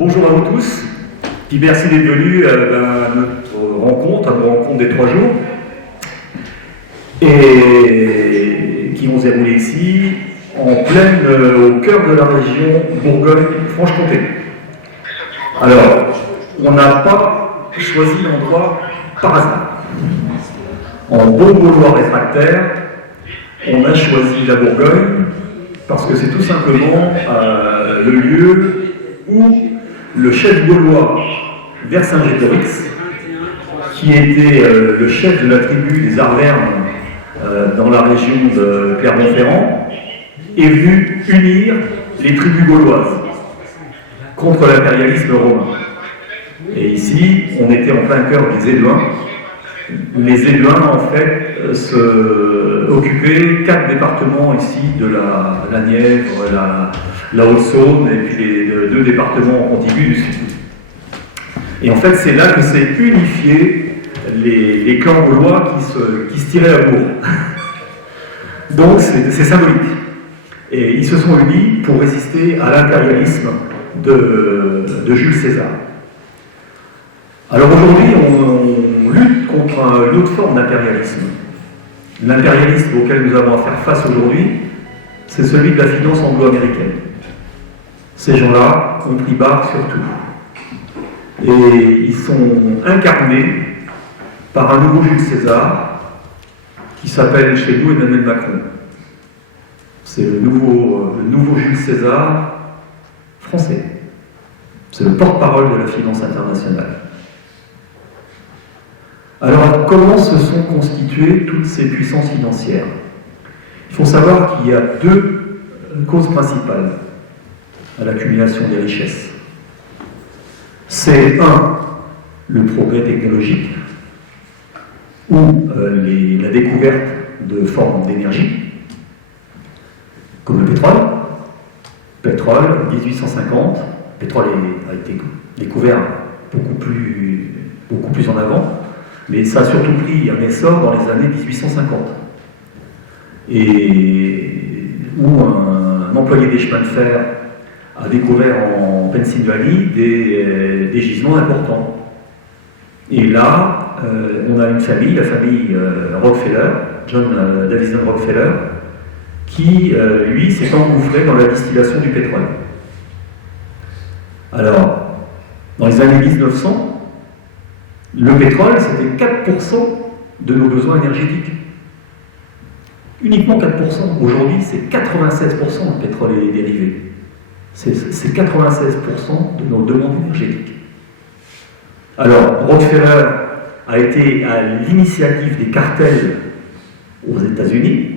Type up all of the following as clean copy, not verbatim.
Bonjour à vous tous, puis merci d'être venus à notre rencontre, à nos rencontres des 3 jours, et qui vont se dérouler ici, au cœur de la région Bourgogne-Franche-Comté. Alors, on n'a pas choisi l'endroit par hasard. En bon gaulois réfractaire, on a choisi la Bourgogne parce que c'est tout simplement le lieu où le chef gaulois Vercingétorix, qui était le chef de la tribu des Arvernes dans la région de Clermont-Ferrand, est venu unir les tribus gauloises contre l'impérialisme romain. Et ici, on était en plein cœur des Éduins. Les Éduins, en fait, occupaient 4 départements ici de la Nièvre, la Haute-Saône et puis les 2 départements contigus du sud. Et en fait, c'est là que s'est unifié les clans gaulois qui se tiraient à bourre. Donc, c'est symbolique. Et ils se sont unis pour résister à l'impérialisme de Jules César. Alors aujourd'hui, on lutte contre une autre forme d'impérialisme. L'impérialisme auquel nous avons à faire face aujourd'hui, c'est celui de la finance anglo-américaine. Ces gens-là ont pris barre sur tout. Et ils sont incarnés par un nouveau Jules César qui s'appelle chez nous Emmanuel Macron. C'est le nouveau Jules César français. C'est le porte-parole de la finance internationale. Alors, comment se sont constituées toutes ces puissances financières? Il faut savoir qu'il y a 2 causes principales à l'accumulation des richesses. C'est le progrès technologique, ou la découverte de formes d'énergie, comme le pétrole. Pétrole, 1850, le pétrole a été découvert beaucoup plus en avant. Mais ça a surtout pris un essor dans les années 1850. Et où un employé des chemins de fer a découvert en Pennsylvanie des gisements importants. Et là, on a une famille, la famille Rockefeller, John Davison Rockefeller, qui, lui, s'est engouffré dans la distillation du pétrole. Alors, dans les années 1900, le pétrole, c'était 4% de nos besoins énergétiques. Uniquement 4%. Aujourd'hui, c'est 96% de pétrole et dérivés. C'est 96% de nos demandes énergétiques. Alors, Rockefeller a été à l'initiative des cartels aux États-Unis,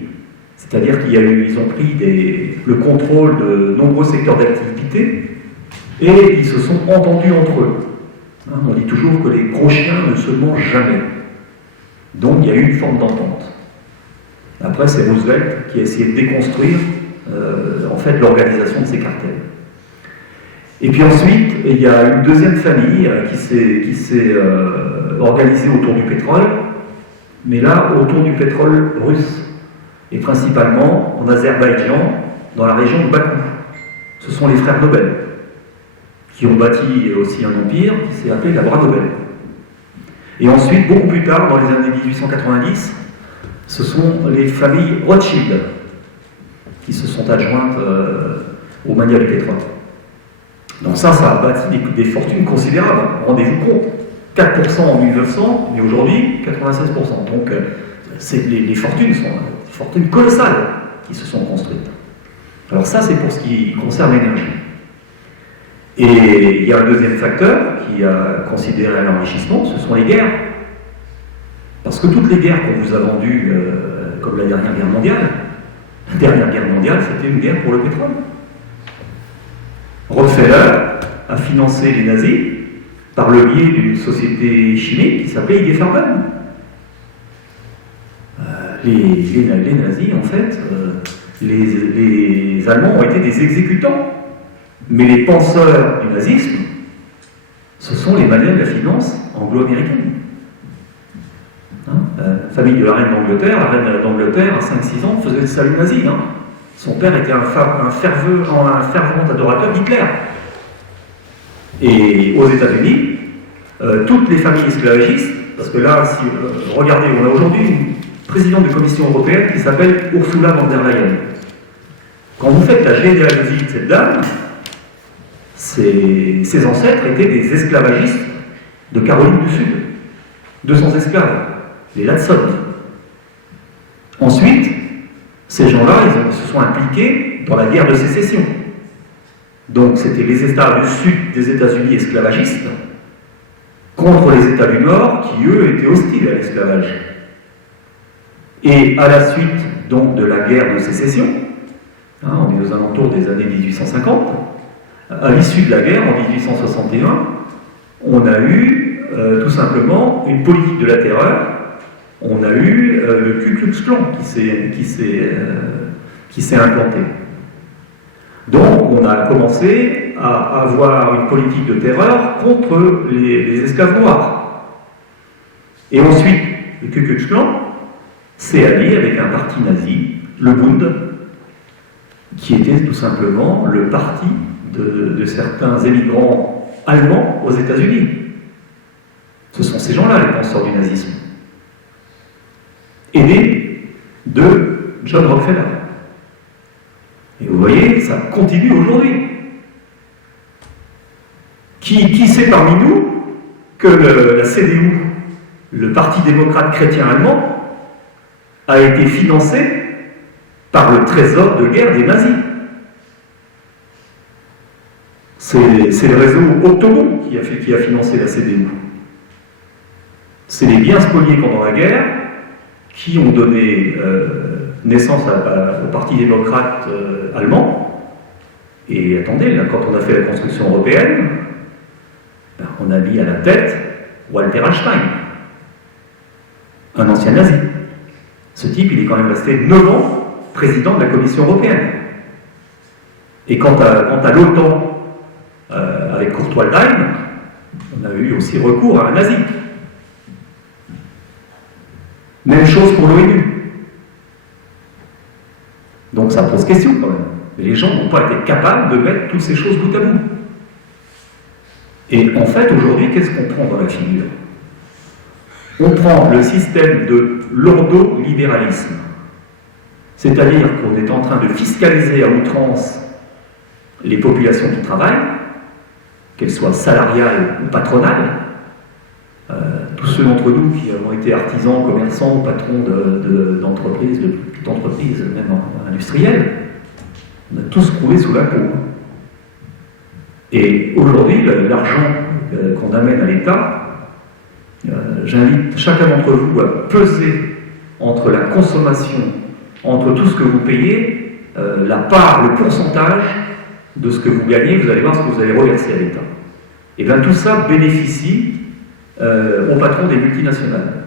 c'est-à-dire qu'ils ont pris le contrôle de nombreux secteurs d'activité et ils se sont entendus entre eux. On dit toujours que les gros chiens ne se mangent jamais. Donc il y a eu une forme d'entente. Après, c'est Roosevelt qui a essayé de déconstruire en fait l'organisation de ces cartels. Et puis ensuite, il y a une deuxième famille qui s'est organisée autour du pétrole, mais là autour du pétrole russe, et principalement en Azerbaïdjan, dans la région de Bakou. Ce sont les frères Nobel, qui ont bâti aussi un empire qui s'est appelé la Bras Nobel. Et ensuite, beaucoup plus tard, dans les années 1890, ce sont les familles Rothschild qui se sont adjointes au mania du pétrole. Donc ça a bâti des fortunes considérables. Rendez-vous compte, 4% en 1900, mais aujourd'hui, 96%. Donc les fortunes sont des fortunes colossales qui se sont construites. Alors ça, c'est pour ce qui concerne l'énergie. Et il y a un deuxième facteur qui a considéré l'enrichissement, ce sont les guerres. Parce que toutes les guerres qu'on vous a vendues, comme la dernière guerre mondiale, c'était une guerre pour le pétrole. Rockefeller a financé les nazis par le biais d'une société chimique qui s'appelait IG Farben. Les nazis, en fait, les Allemands ont été des exécutants. Mais les penseurs du nazisme, ce sont les manuels de la finance anglo-américaine. La famille de la reine d'Angleterre, à 5-6 ans, faisait le salut nazi. Son père était un fervent adorateur d'Hitler. Et aux États-Unis, toutes les familles esclavagistes, parce que là, si regardez, on a aujourd'hui une présidente de commission européenne qui s'appelle Ursula von der Leyen. Quand vous faites la généalogie de cette dame, ses ancêtres étaient des esclavagistes de Caroline du Sud. 200 esclaves, les Latson. Ensuite, ces gens-là, ils se sont impliqués dans la guerre de sécession. Donc c'était les États du Sud des États-Unis esclavagistes contre les États du Nord qui, eux, étaient hostiles à l'esclavage. Et à la suite donc de la guerre de sécession, on est aux alentours des années 1850, à l'issue de la guerre, en 1861, on a eu tout simplement une politique de la terreur. On a eu le Ku Klux Klan qui s'est implanté. Donc on a commencé à avoir une politique de terreur contre les esclaves noirs. Et ensuite, le Ku Klux Klan s'est allié avec un parti nazi, le Bund, qui était tout simplement le parti de certains émigrants allemands aux États-Unis. Ce sont ces gens-là, les penseurs du nazisme. Aidés de John Rockefeller. Et vous voyez, ça continue aujourd'hui. Qui sait parmi nous que la CDU, le Parti démocrate chrétien allemand, a été financé par le trésor de guerre des nazis? C'est le réseau Octomon qui a financé la CDU. C'est les biens spoliés pendant la guerre qui ont donné naissance au Parti démocrate allemand. Et attendez, là, quand on a fait la construction européenne, on a mis à la tête Walter Einstein, un ancien nazi. Ce type, il est quand même resté 9 ans président de la Commission européenne. Et quant à l'OTAN, avec Kurt Waldheim, on a eu aussi recours à un nazi. Même chose pour l'ONU. Donc ça pose question quand même. Mais les gens n'ont pas été capables de mettre toutes ces choses bout à bout. Et en fait, aujourd'hui, qu'est-ce qu'on prend dans la figure? On prend le système de l'ordolibéralisme. C'est-à-dire qu'on est en train de fiscaliser à outrance les populations qui travaillent, qu'elles soient salariales ou patronales. Tous ceux d'entre nous qui ont été artisans, commerçants, patrons d'entreprises, de petites entreprises, même industrielles, on a tous roulé sous la peau. Et aujourd'hui, l'argent qu'on amène à l'État, j'invite chacun d'entre vous à peser entre la consommation, entre tout ce que vous payez, la part, le pourcentage de ce que vous gagnez, vous allez voir ce que vous allez reverser à l'État. Et bien tout ça bénéficie aux patrons des multinationales.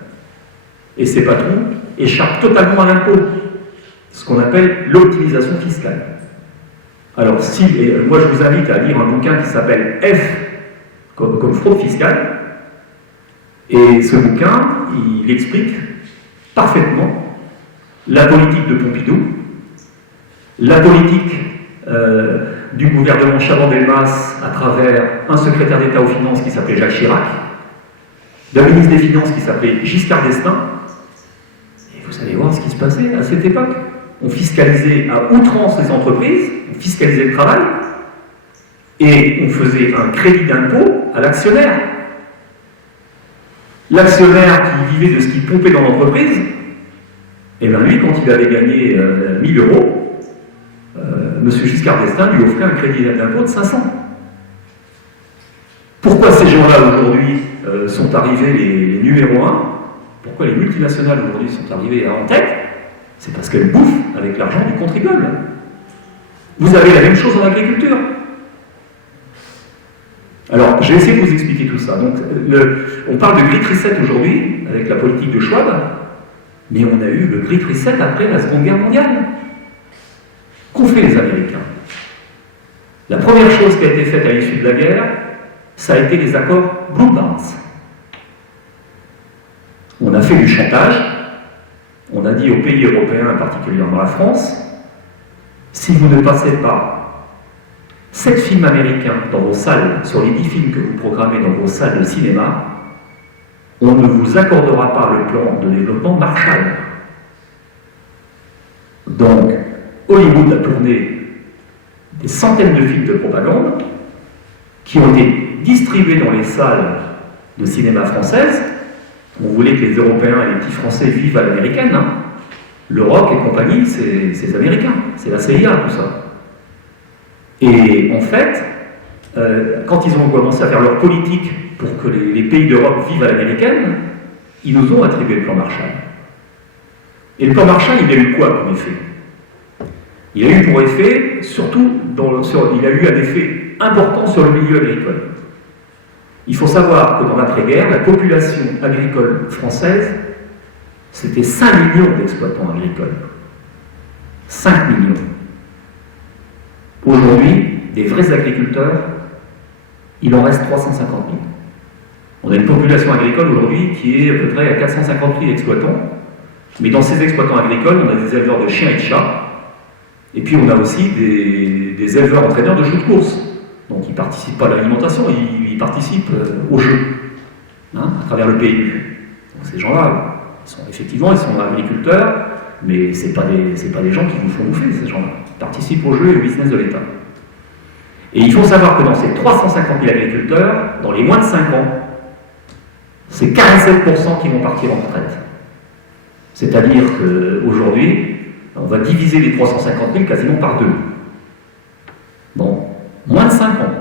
Et ces patrons échappent totalement à l'impôt, ce qu'on appelle l'optimisation fiscale. Alors, moi je vous invite à lire un bouquin qui s'appelle F comme fraude fiscale, et ce bouquin, il explique parfaitement la politique de Pompidou, la politique du gouvernement Chaban-Delmas à travers un secrétaire d'État aux Finances qui s'appelait Jacques Chirac, d'un ministre des Finances qui s'appelait Giscard d'Estaing. Et vous allez voir ce qui se passait à cette époque. On fiscalisait à outrance les entreprises, on fiscalisait le travail, et on faisait un crédit d'impôt à l'actionnaire. L'actionnaire qui vivait de ce qu'il pompait dans l'entreprise, et bien lui, quand il avait gagné 1000 euros, M. Giscard d'Estaing lui offrait un crédit d'impôt de 500. Pourquoi ces gens-là aujourd'hui sont arrivés les numéros 1? Pourquoi les multinationales aujourd'hui sont arrivées en tête? C'est parce qu'elles bouffent avec l'argent du contribuable. Vous avez la même chose en agriculture. Alors, j'ai essayé de vous expliquer tout ça. Donc, on parle de Great Reset aujourd'hui, avec la politique de Schwab, mais on a eu le Great Reset après la Seconde Guerre mondiale. Qu'ont fait les Américains? La première chose qui a été faite à l'issue de la guerre, ça a été les accords Blue Bonds. On a fait du chantage, on a dit aux pays européens, particulièrement la France, si vous ne passez pas 7 films américains dans vos salles, sur les 10 films que vous programmez dans vos salles de cinéma, on ne vous accordera pas le plan de développement Marshall. Donc, Hollywood a tourné des centaines de films de propagande qui ont été distribués dans les salles de cinéma françaises. On voulait que les Européens et les petits Français vivent à l'américaine. Hein. L'Europe et compagnie, c'est les Américains, c'est la CIA, tout ça. Et en fait, quand ils ont commencé à faire leur politique pour que les pays d'Europe vivent à l'américaine, ils nous ont attribué le plan Marshall. Et le plan Marshall, il a eu quoi comme effet? Il a eu pour effet, surtout, il a eu un effet important sur le milieu agricole. Il faut savoir que dans l'après-guerre, la population agricole française, c'était 5 millions d'exploitants agricoles. 5 millions. Aujourd'hui, des vrais agriculteurs, il en reste 350 000. On a une population agricole aujourd'hui qui est à peu près à 450 000 exploitants. Mais dans ces exploitants agricoles, on a des éleveurs de chiens et de chats. Et puis on a aussi des éleveurs entraîneurs de chevaux de course. Donc ils ne participent pas à l'alimentation, ils participent au jeu, hein, à travers le PMU. Donc ces gens-là, ils sont agriculteurs, mais ce n'est pas des gens qui vous font bouffer, ces gens-là. Ils participent au jeu et au business de l'État. Et il faut savoir que dans ces 350 000 agriculteurs, dans les moins de 5 ans, c'est 47% qui vont partir en retraite. C'est-à-dire qu'aujourd'hui, on va diviser les 350 000 quasiment par 2. Bon, moins de 5 ans.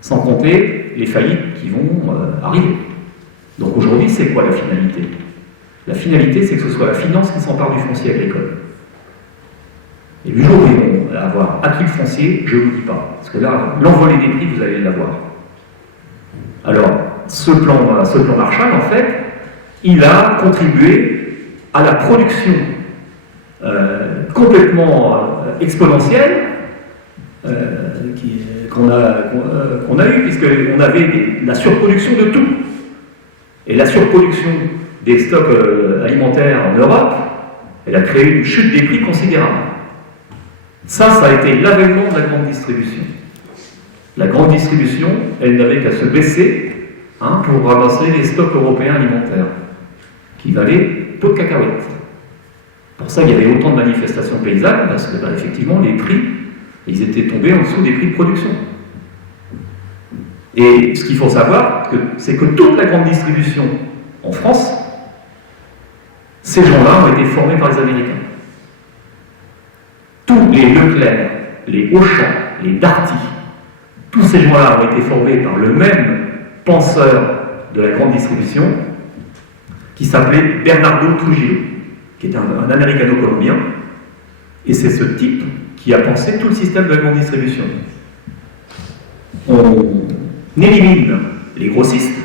Sans compter les faillites qui vont arriver. Donc aujourd'hui, c'est quoi la finalité? La finalité, c'est que ce soit la finance qui s'empare du foncier agricole. Et le jour où ils vont avoir acquis le foncier, je ne vous dis pas. Parce que là, l'envolée des prix, vous allez l'avoir. Alors, ce plan Marshall, en fait, il a contribué à la production complètement exponentielle qu'on a eue, puisqu'on avait la surproduction de tout. Et la surproduction des stocks alimentaires en Europe, elle a créé une chute des prix considérable. Ça a été l'avènement de la grande distribution. La grande distribution, elle n'avait qu'à se baisser pour ramasser les stocks européens alimentaires, qui valaient peu de cacahuètes. Pour ça, il y avait autant de manifestations paysannes, parce que, effectivement, les prix, ils étaient tombés en dessous des prix de production. Et ce qu'il faut savoir, c'est que toute la grande distribution en France, ces gens-là ont été formés par les Américains. Tous les Leclerc, les Auchan, les Darty, tous ces gens-là ont été formés par le même penseur de la grande distribution, qui s'appelait Bernardo Trujillo, qui est un américano-colombien, et c'est ce type qui a pensé tout le système de la grande distribution. On élimine les grossistes,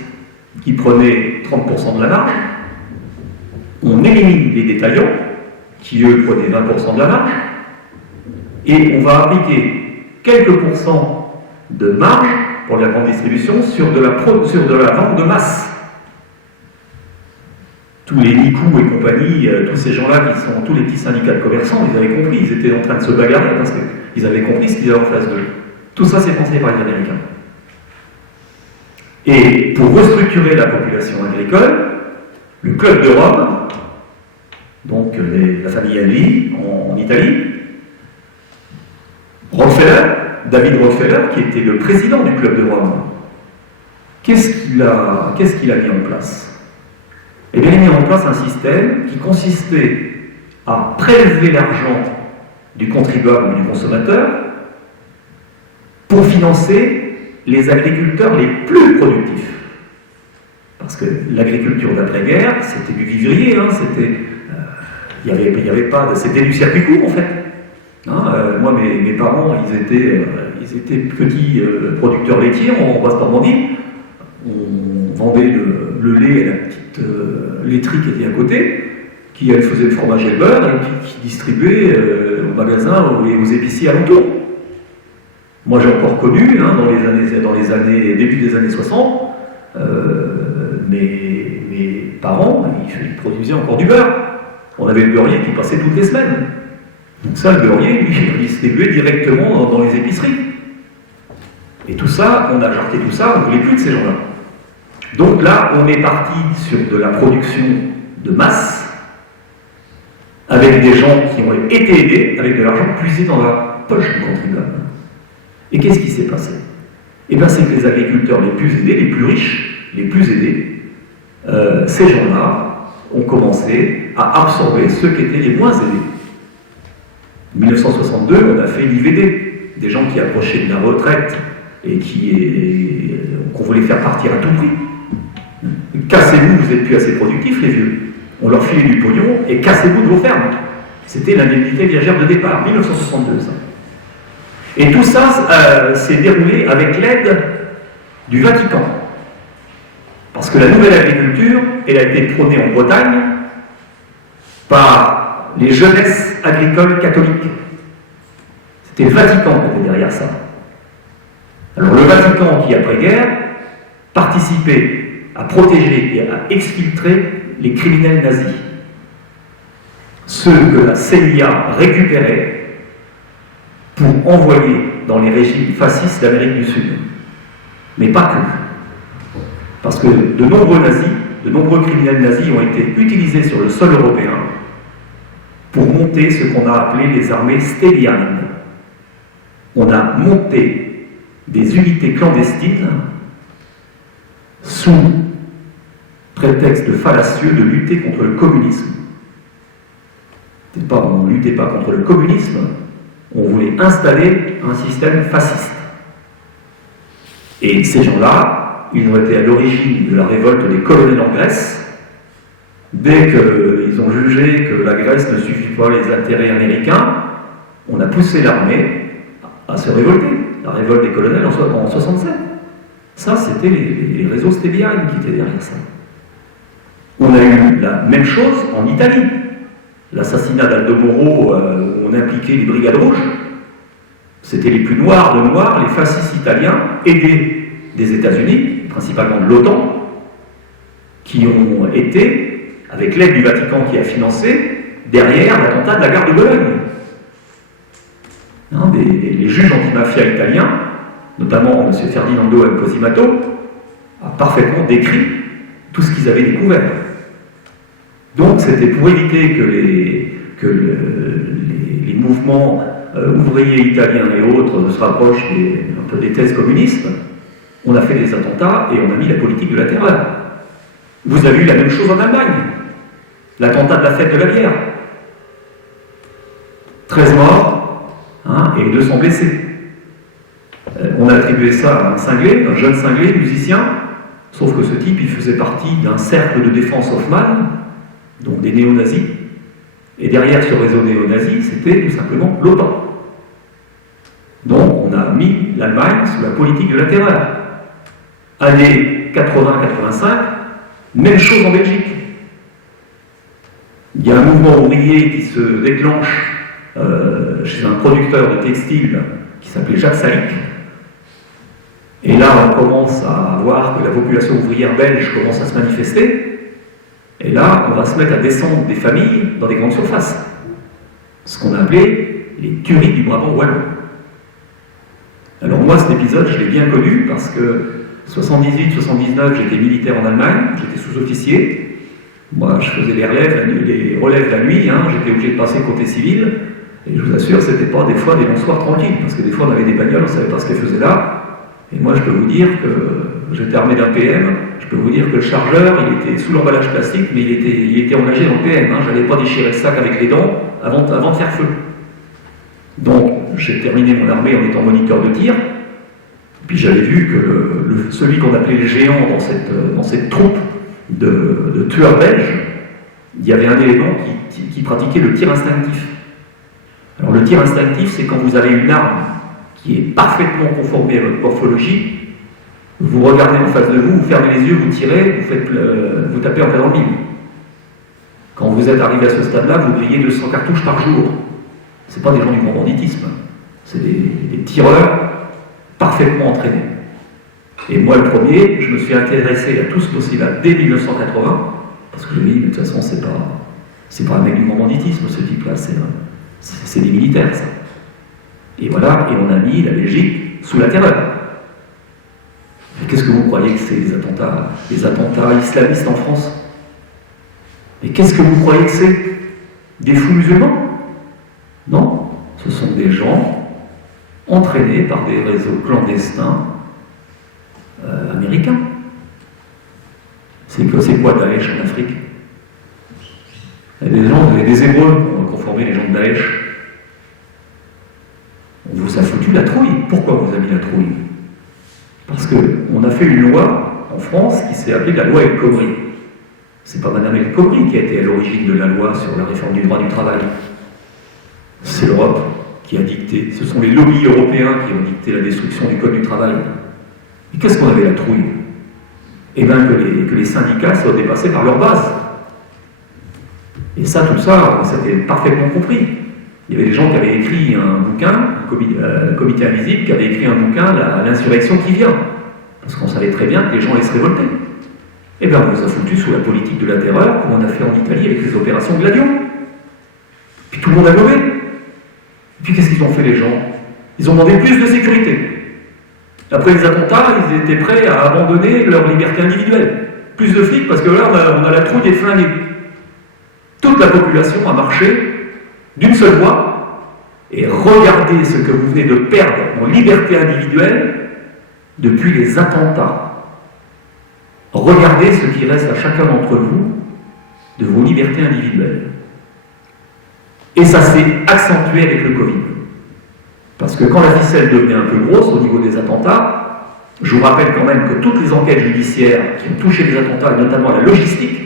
qui prenaient 30% de la marge, on élimine les détaillants, qui eux prenaient 20% de la marge, et on va appliquer quelques pourcents de marge pour la grande distribution sur de la vente de masse. Tous les Nicou et compagnie, tous ces gens-là qui sont tous les petits syndicats de commerçants, ils avaient compris, ils étaient en train de se bagarrer parce qu'ils avaient compris ce qu'ils avaient en face d'eux. Tout ça, c'est pensé par les Américains. Et pour restructurer la population agricole, le Club de Rome, donc la famille Agnelli en Italie, David Rockefeller, qui était le président du Club de Rome, qu'est-ce qu'il a mis en place? Eh bien, il a mis en place un système qui consistait à prélever l'argent du contribuable ou du consommateur pour financer les agriculteurs les plus productifs. Parce que l'agriculture d'après-guerre, c'était du vivrier, c'était du circuit court en fait. Moi, mes parents, ils étaient petits producteurs laitiers en Basse-Normandie. On vendait le lait à la petite laiterie qui était à côté, qui elle faisait le fromage et le beurre, et qui distribuait au magasin et aux épiciers alentours. Moi, j'ai encore connu, début des années 60, mes parents, ils produisaient encore du beurre. On avait le beurrier qui passait toutes les semaines. Donc ça, le beurrier, lui, il distribuait directement dans les épiceries. Et tout ça, on a jarté tout ça, on ne voulait plus de ces gens-là. Donc là, on est parti sur de la production de masse, avec des gens qui ont été aidés, avec de l'argent puisé dans la poche du contribuable. Et qu'est-ce qui s'est passé? Eh bien, c'est que les agriculteurs les plus aidés, les plus riches, les plus aidés, ces gens-là ont commencé à absorber ceux qui étaient les moins aidés. En 1962, on a fait l'IVD, des gens qui approchaient de la retraite et qu'on voulait faire partir à tout prix. Cassez-vous, vous n'êtes plus assez productifs, les vieux. On leur filait du pognon et cassez-vous de vos fermes. C'était l'indemnité viagère de départ, 1962, ça. Et tout ça s'est déroulé avec l'aide du Vatican. Parce que la nouvelle agriculture, elle a été prônée en Bretagne par les jeunesses agricoles catholiques. C'était le Vatican qui était derrière ça. Alors le Vatican qui, après-guerre, participait à protéger et à exfiltrer les criminels nazis. Ceux que la CIA récupérait pour envoyer dans les régimes fascistes d'Amérique du Sud. Mais pas que. Parce que de nombreux criminels nazis ont été utilisés sur le sol européen pour monter ce qu'on a appelé les armées stélianes. On a monté des unités clandestines sous prétexte fallacieux de lutter contre le communisme. On ne luttait pas contre le communisme, on voulait installer un système fasciste. Et ces gens-là, ils ont été à l'origine de la révolte des colonels en Grèce. Dès qu'ils ont jugé que la Grèce ne suffit pas les intérêts américains, on a poussé l'armée à se révolter. La révolte des colonels en 1967. Ça, c'était les réseaux stélianes qui étaient derrière ça. On a eu la même chose en Italie. L'assassinat d'Aldo Moro, où on impliquait les brigades rouges, c'était les plus noirs de noirs, les fascistes italiens, aidés des États-Unis, principalement de l'OTAN, qui ont été, avec l'aide du Vatican qui a financé, derrière l'attentat de la gare de Bologne. Les juges antimafia italiens, notamment M. Ferdinando Cosimato, a parfaitement décrit tout ce qu'ils avaient découvert. Donc c'était pour éviter que les mouvements ouvriers italiens et autres ne se rapprochent un peu des thèses communistes, on a fait des attentats et on a mis la politique de la terreur. Vous avez eu la même chose en Allemagne, l'attentat de la fête de la bière. 13 morts et 200 blessés. On a attribué ça à un cinglé, un jeune cinglé, musicien, sauf que ce type, il faisait partie d'un cercle de défense Hoffmann, donc des néo-nazis, et derrière ce réseau néo-nazi, c'était tout simplement l'OTAN. Donc on a mis l'Allemagne sous la politique de la terreur. Années 80-85, même chose en Belgique. Il y a un mouvement ouvrier qui se déclenche chez un producteur de textiles qui s'appelait Jacques Salic. Et là, on commence à voir que la population ouvrière belge commence à se manifester. Et là, on va se mettre à descendre des familles dans des grandes surfaces. Ce qu'on a appelé les tueries du Brabant wallon. Alors moi, cet épisode, je l'ai bien connu parce que 78-79, j'étais militaire en Allemagne, j'étais sous-officier. Moi, je faisais les relèves la nuit, j'étais obligé de passer côté civil. Et je vous assure, c'était pas des fois des longs soirs tranquilles, parce que des fois on avait des bagnoles, on savait pas ce qu'elles faisaient là. Et moi, je peux vous dire que j'étais armé d'un PM, je peux vous dire que le chargeur, il était sous l'emballage plastique, mais il était engagé dans le PM. J'allais pas déchirer le sac avec les dents avant de faire feu. Donc, j'ai terminé mon armée en étant moniteur de tir, puis j'avais vu que celui qu'on appelait le géant dans cette troupe de tueurs belges, il y avait un élément qui pratiquait le tir instinctif. Alors le tir instinctif, c'est quand vous avez une arme qui est parfaitement conformée à votre morphologie, vous regardez en face de vous, vous fermez les yeux, vous tirez, vous tapez en plein dans le mille. Quand vous êtes arrivé à ce stade-là, vous grillez 200 cartouches par jour. Ce pas des gens du grand banditisme, c'est des tireurs parfaitement entraînés. Et moi, le premier, je me suis intéressé à tout ce dossier-là dès 1980, parce que je me dis, mais de toute façon, c'est pas un mec du grand banditisme, ce type-là, c'est des militaires, ça. Et voilà, et on a mis la Belgique sous la terreur. croyez que c'est les attentats islamistes en France? Mais qu'est-ce que vous croyez que c'est? Des fous musulmans? Non, ce sont des gens entraînés par des réseaux clandestins américains. C'est quoi Daesh en Afrique? Il y a des Hébreux qui ont formé les gens de Daesh. On vous a foutu la trouille. Pourquoi on vous a mis la trouille? Parce qu'on a fait une loi en France qui s'est appelée la loi El Khomri. C'est pas Madame El Khomri qui a été à l'origine de la loi sur la réforme du droit du travail. C'est l'Europe qui a dicté. Ce sont les lobbies européens qui ont dicté la destruction du code du travail. Et qu'est-ce qu'on avait la trouille? Eh bien que les syndicats soient dépassés par leur base. Et ça, tout ça, c'était parfaitement compris. Il y avait des gens qui avaient écrit un bouquin, le comité invisible, qui avait écrit un bouquin, l'insurrection qui vient. Parce qu'on savait très bien que les gens allaient se révolter. Eh bien, on nous a foutu sous la politique de la terreur, comme on a fait en Italie avec les opérations Gladio. Puis tout le monde a levé. Et puis qu'est-ce qu'ils ont fait les gens? Ils ont demandé plus de sécurité. Après les attentats, ils étaient prêts à abandonner leur liberté individuelle. Plus de flics, parce que là, on a la trouille des flingués. Toute la population a marché d'une seule voix, et regardez ce que vous venez de perdre en liberté individuelle depuis les attentats. Regardez ce qui reste à chacun d'entre vous de vos libertés individuelles. Et ça s'est accentué avec le Covid. Parce que quand la ficelle devenait un peu grosse au niveau des attentats, je vous rappelle quand même que toutes les enquêtes judiciaires qui ont touché les attentats, et notamment la logistique,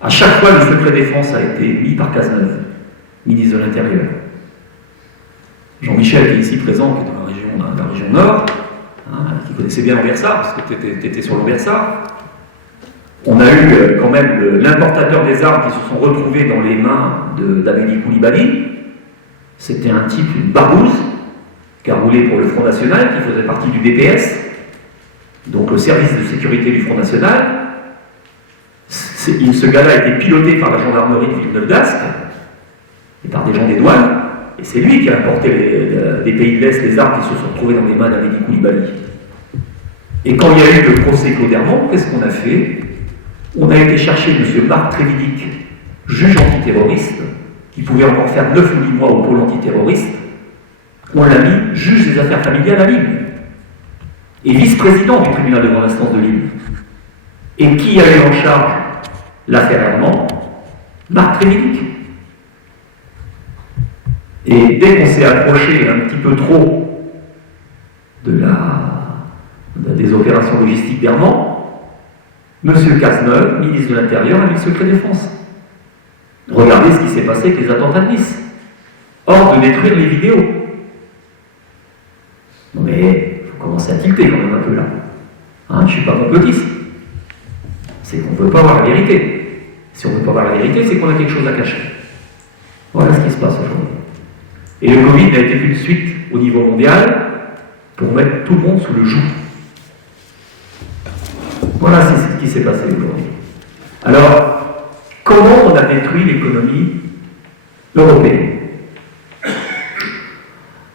à chaque fois, le secret défense a été mis par Cazeneuve, ministre de l'Intérieur. Jean-Michel, qui est ici présent, qui est dans la région nord, qui connaissait bien l'Anversar, parce que tu étais sur l'Anversar. On a eu quand même l'importateur des armes qui se sont retrouvés dans les mains d'Amélie Coulibaly. C'était un type, une barbouze, qui a roulé pour le Front National, qui faisait partie du DPS, donc le service de sécurité du Front National. Ce gars-là a été piloté par la gendarmerie de Villeneuve-d'Ascq et par des gens des douanes, et c'est lui qui a importé des pays de l'Est les armes qui se sont retrouvées dans les mains d'Amélie Coulibaly. Et quand il y a eu le procès Claude Hermand, qu'est-ce qu'on a fait? On a été chercher M. Marc Trévidic, juge antiterroriste, qui pouvait encore faire 9 ou 10 mois au pôle antiterroriste. On l'a mis juge des affaires familiales à Lille, et vice-président du tribunal de grande instance de Lille. Et qui a eu en charge l'affaire Hermand? Marc Trévidic. Et dès qu'on s'est approché un petit peu trop des opérations logistiques d'Hermand, M. Cazeneuve, ministre de l'Intérieur, a mis le secret défense. Regardez ce qui s'est passé avec les attentats de Nice. Hors de détruire les vidéos. Non mais, il faut commencer à tilter quand même un peu là. Je ne suis pas complotiste. C'est qu'on ne veut pas voir la vérité. Si on ne veut pas voir la vérité, c'est qu'on a quelque chose à cacher. Voilà ce qui se passe aujourd'hui. Et le Covid n'a été qu'une suite au niveau mondial pour mettre tout le monde sous le joug. Voilà c'est ce qui s'est passé aujourd'hui. Alors, comment on a détruit l'économie européenne?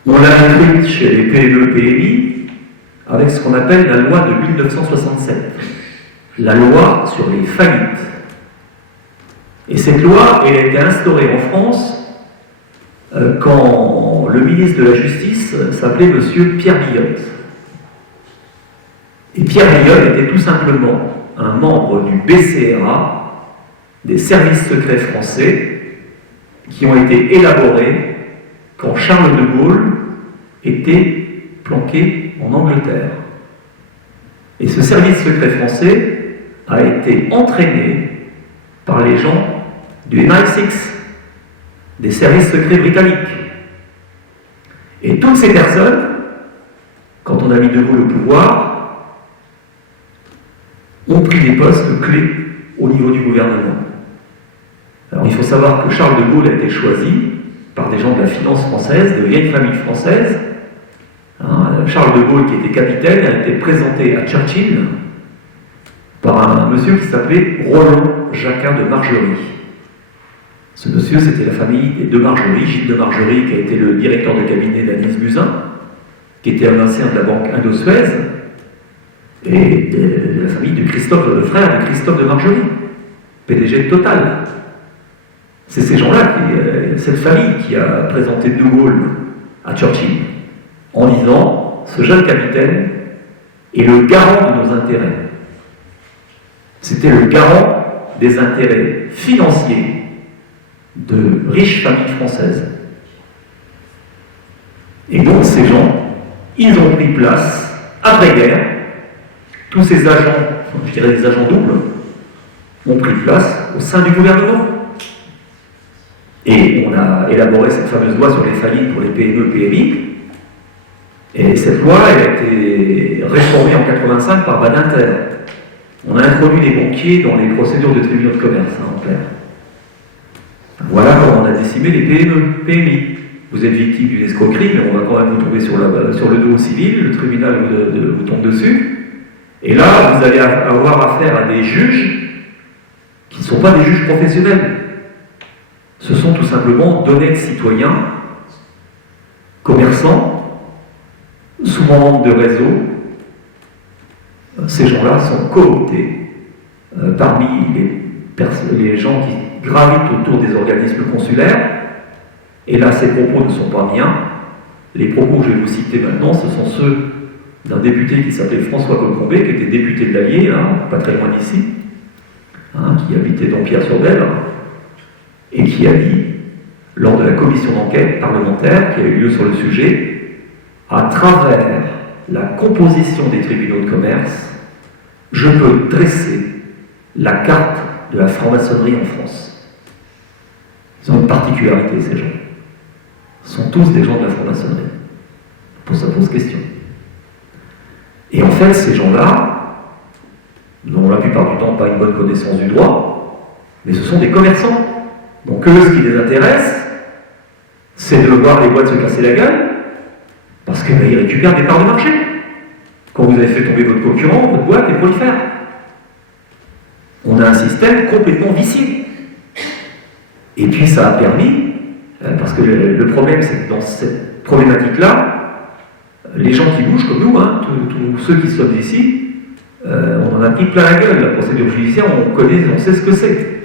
On l'a détruite chez les PME, PMI avec ce qu'on appelle la loi de 1967. La loi sur les faillites. Et cette loi, elle a été instaurée en France quand le ministre de la Justice s'appelait M. Pierre Billotte. Et Pierre Billotte était tout simplement un membre du BCRA, des services secrets français, qui ont été élaborés quand Charles de Gaulle était planqué en Angleterre. Et ce service secret français a été entraîné par les gens du MI6, des services secrets britanniques. Et toutes ces personnes, quand on a mis De Gaulle au pouvoir, ont pris des postes clés au niveau du gouvernement. Alors il faut savoir que Charles de Gaulle a été choisi par des gens de la finance française, de vieilles familles françaises. Charles de Gaulle, qui était capitaine, a été présenté à Churchill par un monsieur qui s'appelait Roland Jacquin de Margerie. Ce monsieur, c'était la famille de Margerie, Gilles de Margerie, qui a été le directeur de cabinet d'Agnès Buzyn, qui était un ancien de la banque Indo-Suez. et de la famille de Christophe, le frère de Christophe de Margerie, PDG de Total. C'est ces gens-là, cette famille qui a présenté De Gaulle à Churchill en disant « ce jeune capitaine est le garant de nos intérêts ». C'était le garant des intérêts financiers de riches familles françaises. Et donc ces gens, ils ont pris place, après-guerre, tous ces agents, je dirais des agents doubles, ont pris place au sein du gouvernement. Et on a élaboré cette fameuse loi sur les faillites pour les PME, PMI. Et cette loi, elle a été réformée en 1985 par Badinter. On a introduit les banquiers dans les procédures de tribunaux de commerce, en clair. Voilà comment on a décimé les PME, PMI. Vous êtes victime d'une escroquerie, mais on va quand même vous trouver sur le dos civil, le tribunal vous tombe dessus. Et là, vous allez avoir affaire à des juges qui ne sont pas des juges professionnels. Ce sont tout simplement d'honnêtes citoyens, commerçants, souvent membres de réseaux. Ces gens-là sont cooptés parmi les gens qui gravitent autour des organismes consulaires. Et là, ces propos ne sont pas miens. Les propos que je vais vous citer maintenant, ce sont ceux d'un député qui s'appelait François Colcombé, qui était député de l'Allier, pas très loin d'ici, qui habitait dans Pierre-sur-Belle, et qui a dit, lors de la commission d'enquête parlementaire qui a eu lieu sur le sujet, à travers la composition des tribunaux de commerce, je peux dresser la carte de la franc-maçonnerie en France. Ils ont une particularité, ces gens. Ce sont tous des gens de la franc-maçonnerie. Ça pose question. Et en fait, ces gens-là n'ont la plupart du temps pas une bonne connaissance du droit, mais ce sont des commerçants. Donc eux, ce qui les intéresse, c'est de voir les boîtes se casser la gueule, parce qu'ils récupèrent des parts de marché. Quand vous avez fait tomber votre concurrent, votre boîte est prolifère. On a un système complètement vicié. Et puis ça a permis, parce que le problème, c'est que dans cette problématique-là, les gens qui bougent comme nous, tous ceux qui sommes ici, on en a pris plein la gueule. La procédure judiciaire, on sait ce que c'est.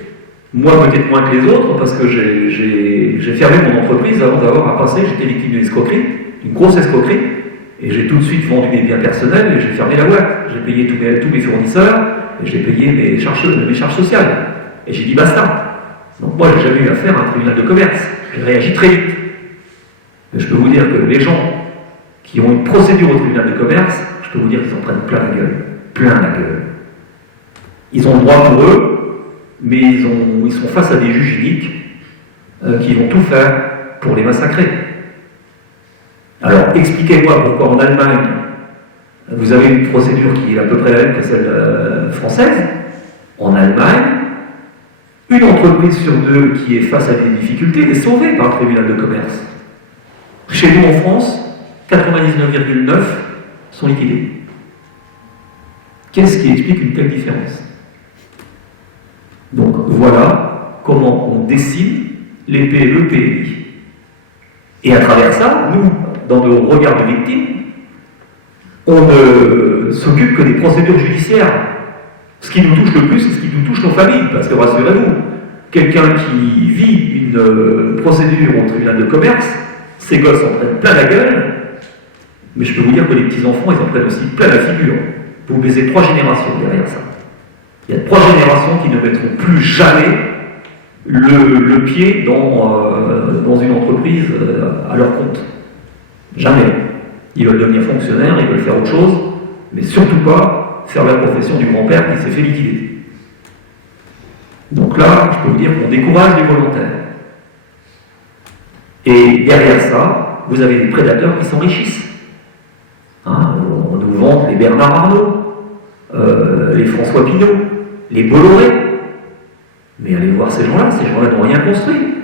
Moi, peut-être moins que les autres, parce que j'ai fermé mon entreprise avant d'avoir à passer. J'étais victime d'une escroquerie, une grosse escroquerie, et j'ai tout de suite vendu mes biens personnels et j'ai fermé la boîte. J'ai payé tous mes fournisseurs et j'ai payé mes charges sociales. Et j'ai dit basta. Donc moi, j'ai jamais eu affaire à un tribunal de commerce. J'ai réagi très vite. Mais je peux vous dire que les gens qui ont une procédure au tribunal de commerce, je peux vous dire qu'ils en prennent plein la gueule. Plein la gueule. Ils ont le droit pour eux, mais ils sont face à des juges uniques qui vont tout faire pour les massacrer. Alors, expliquez-moi pourquoi en Allemagne, vous avez une procédure qui est à peu près la même que celle française. En Allemagne, une entreprise sur deux qui est face à des difficultés est sauvée par le tribunal de commerce. Chez nous, en France, 99,9 sont liquidés. Qu'est-ce qui explique une telle différence? Donc voilà comment on décime les PME, PMI. Et à travers ça, nous, dans nos regards de victimes, on ne s'occupe que des procédures judiciaires. Ce qui nous touche le plus, c'est ce qui nous touche nos familles. Parce que rassurez-vous, quelqu'un qui vit une procédure au tribunal de commerce, ses gosses en prennent plein la gueule, mais je peux vous dire que les petits-enfants, ils en prennent aussi plein la figure. Vous baisez 3 générations derrière ça. Il y a 3 générations qui ne mettront plus jamais le pied dans une entreprise à leur compte. Jamais. Ils veulent devenir fonctionnaires, ils veulent faire autre chose, mais surtout pas faire la profession du grand-père qui s'est fait liquider. Donc là, je peux vous dire qu'on décourage les volontaires. Et derrière ça, vous avez des prédateurs qui s'enrichissent. On nous vante les Bernard Arnault, les François Pinault, les Bolloré. Mais allez voir ces gens-là n'ont rien construit.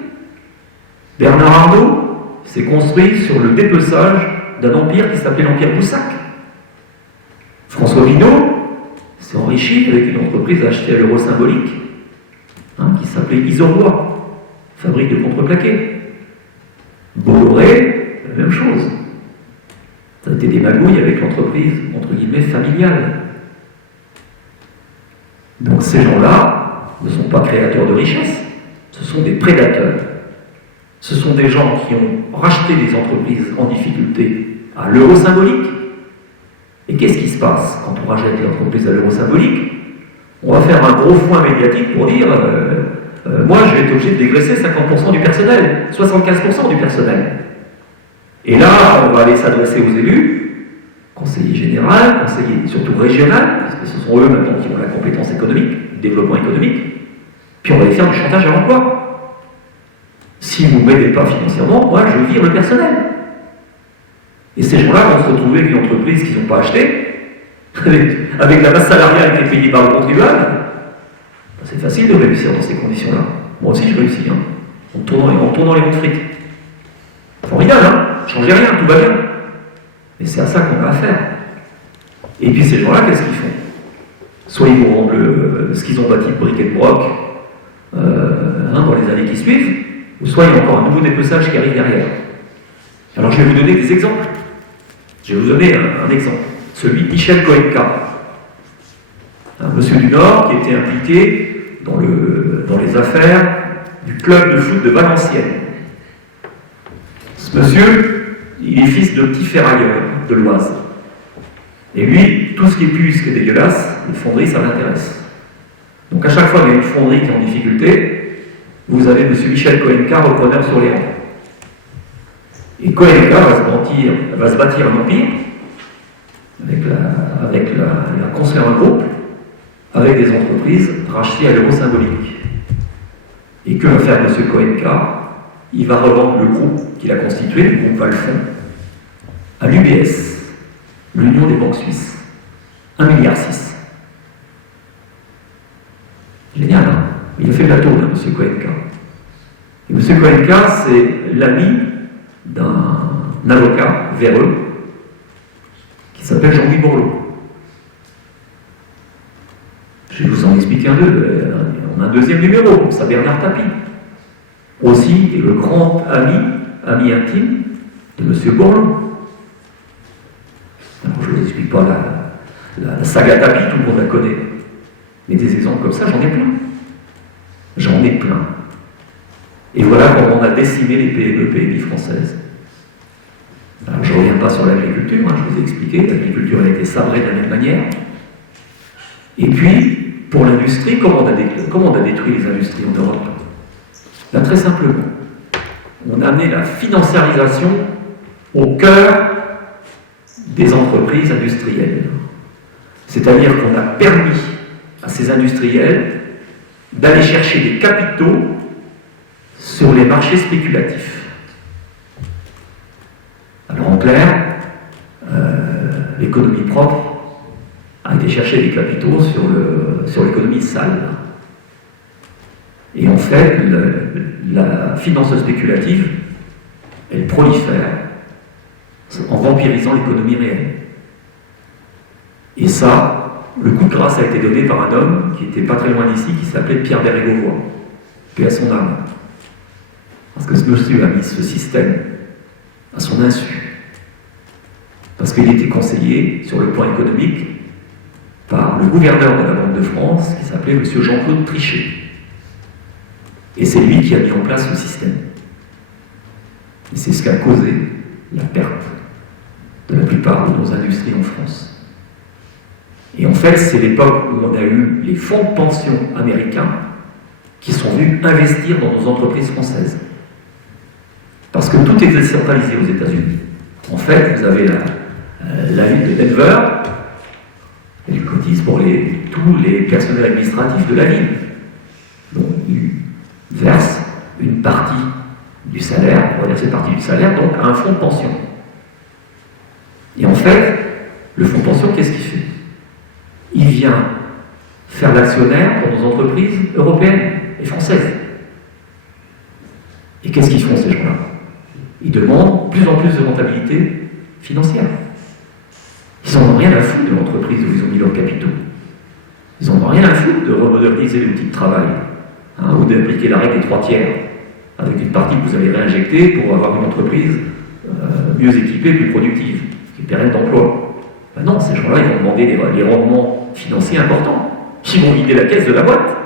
Bernard Arnault s'est construit sur le dépeçage d'un empire qui s'appelait l'Empire Boussac. François Pinault s'est enrichi avec une entreprise achetée à l'euro symbolique, qui s'appelait Isorois, fabrique de contreplaqués. Bolloré, la même chose. Ça a été des magouilles avec l'entreprise, entre guillemets, familiale. Donc ces gens-là ne sont pas créateurs de richesse, ce sont des prédateurs. Ce sont des gens qui ont racheté des entreprises en difficulté à l'euro symbolique. Et qu'est-ce qui se passe quand on rachète les entreprises à l'euro symbolique? On va faire un gros foin médiatique pour dire moi je vais être obligé de dégraisser 50% du personnel, 75% du personnel. Et là, on va aller s'adresser aux élus, conseillers général, conseillers surtout régional, parce que ce sont eux maintenant qui ont la compétence économique, le développement économique, puis on va les faire du chantage à l'emploi. Si vous ne m'aidez pas financièrement, moi je vire le personnel. Et ces gens-là vont se retrouver avec une entreprise qu'ils n'ont pas achetée, avec la masse salariale qui est payée par le contribuable. C'est facile de réussir dans ces conditions-là. Moi aussi je réussis, hein, en tournant les ronds de frites. Formidable, hein? Changez rien, tout va bien. Mais c'est à ça qu'on a affaire. Et puis ces gens-là, qu'est-ce qu'ils font? Soit ils vous rendent ce qu'ils ont bâti de briques et de broc dans les années qui suivent, ou soit il y a encore un nouveau dépeçage qui arrive derrière. Alors je vais vous donner des exemples. Je vais vous donner un exemple. Celui de Michel Koenka, un monsieur du Nord qui était impliqué dans les affaires du club de foot de Valenciennes. Ce monsieur, il est fils de petit ferrailleur de l'Oise. Et lui, tout ce qui est puce, ce qui est dégueulasse, les fonderies, ça l'intéresse. Donc à chaque fois qu'il y a une fonderie qui est en difficulté, vous avez M. Michel Koenka, repreneur sur les rangs. Et Koenka va se bâtir un empire avec la construire un groupe avec des entreprises rachetées à l'euro symbolique. Et que va faire M. Koenka? Il va revendre le groupe qu'il a constitué, le groupe Valfond, à l'UBS, l'Union des banques suisses. 1,6 milliard. Génial, hein? Il a fait de la tourne, M. Koenka. Et M. Koenka, c'est l'ami d'un avocat véreux qui s'appelle Jean-Louis Borloo. Je vais vous en expliquer un peu. On a un deuxième numéro, ça Bernard Tapie. Aussi le grand ami intime de M. Borloo. Je ne vous explique pas la saga Tapie, tout le monde la connaît. Mais des exemples comme ça, j'en ai plein. J'en ai plein. Et voilà comment on a décimé les PME, PMI françaises. Alors je ne reviens pas sur l'agriculture, je vous ai expliqué, l'agriculture a été sabrée de la même manière. Et puis, pour l'industrie, comment on a détruit les industries en Europe? Là, très simplement, on a amené la financiarisation au cœur des entreprises industrielles. C'est-à-dire qu'on a permis à ces industriels d'aller chercher des capitaux sur les marchés spéculatifs. Alors en clair, l'économie propre a été chercher des capitaux sur l'économie sale. Et en fait, la finance spéculative, elle prolifère en vampirisant l'économie réelle. Et ça, le coup de grâce a été donné par un homme qui n'était pas très loin d'ici, qui s'appelait Pierre Bérégovoy, paix à son âme. Parce que ce monsieur a mis ce système à son insu. Parce qu'il était conseillé sur le plan économique par le gouverneur de la Banque de France, qui s'appelait M. Jean-Claude Trichet. Et c'est lui qui a mis en place ce système. Et c'est ce qui a causé la perte de la plupart de nos industries en France. Et en fait, c'est l'époque où on a eu les fonds de pension américains qui sont venus investir dans nos entreprises françaises. Parce que tout est décentralisé aux États-Unis. En fait, vous avez la ville de Denver, elle cotise pour tous les personnels administratifs de la ville. Donc, ils versent une partie du salaire, on va dire cette partie du salaire, donc à un fonds de pension. Et en fait, le fonds de pension, qu'est-ce qu'il fait? Il vient faire l'actionnaire pour nos entreprises européennes et françaises. Et qu'est-ce qu'ils font, ces gens-là? Ils demandent plus en plus de rentabilité financière. Ils n'en ont rien à foutre de l'entreprise où ils ont mis leurs capitaux. Ils n'en ont rien à foutre de remoderniser l'outil de travail, ou d'appliquer la règle des 3 tiers, avec une partie que vous allez réinjecter pour avoir une entreprise mieux équipée, plus productive, qui est pérenne d'emploi. Ben non, ces gens-là, ils vont demander des rendements financiers importants. ils vont vider la caisse de la boîte.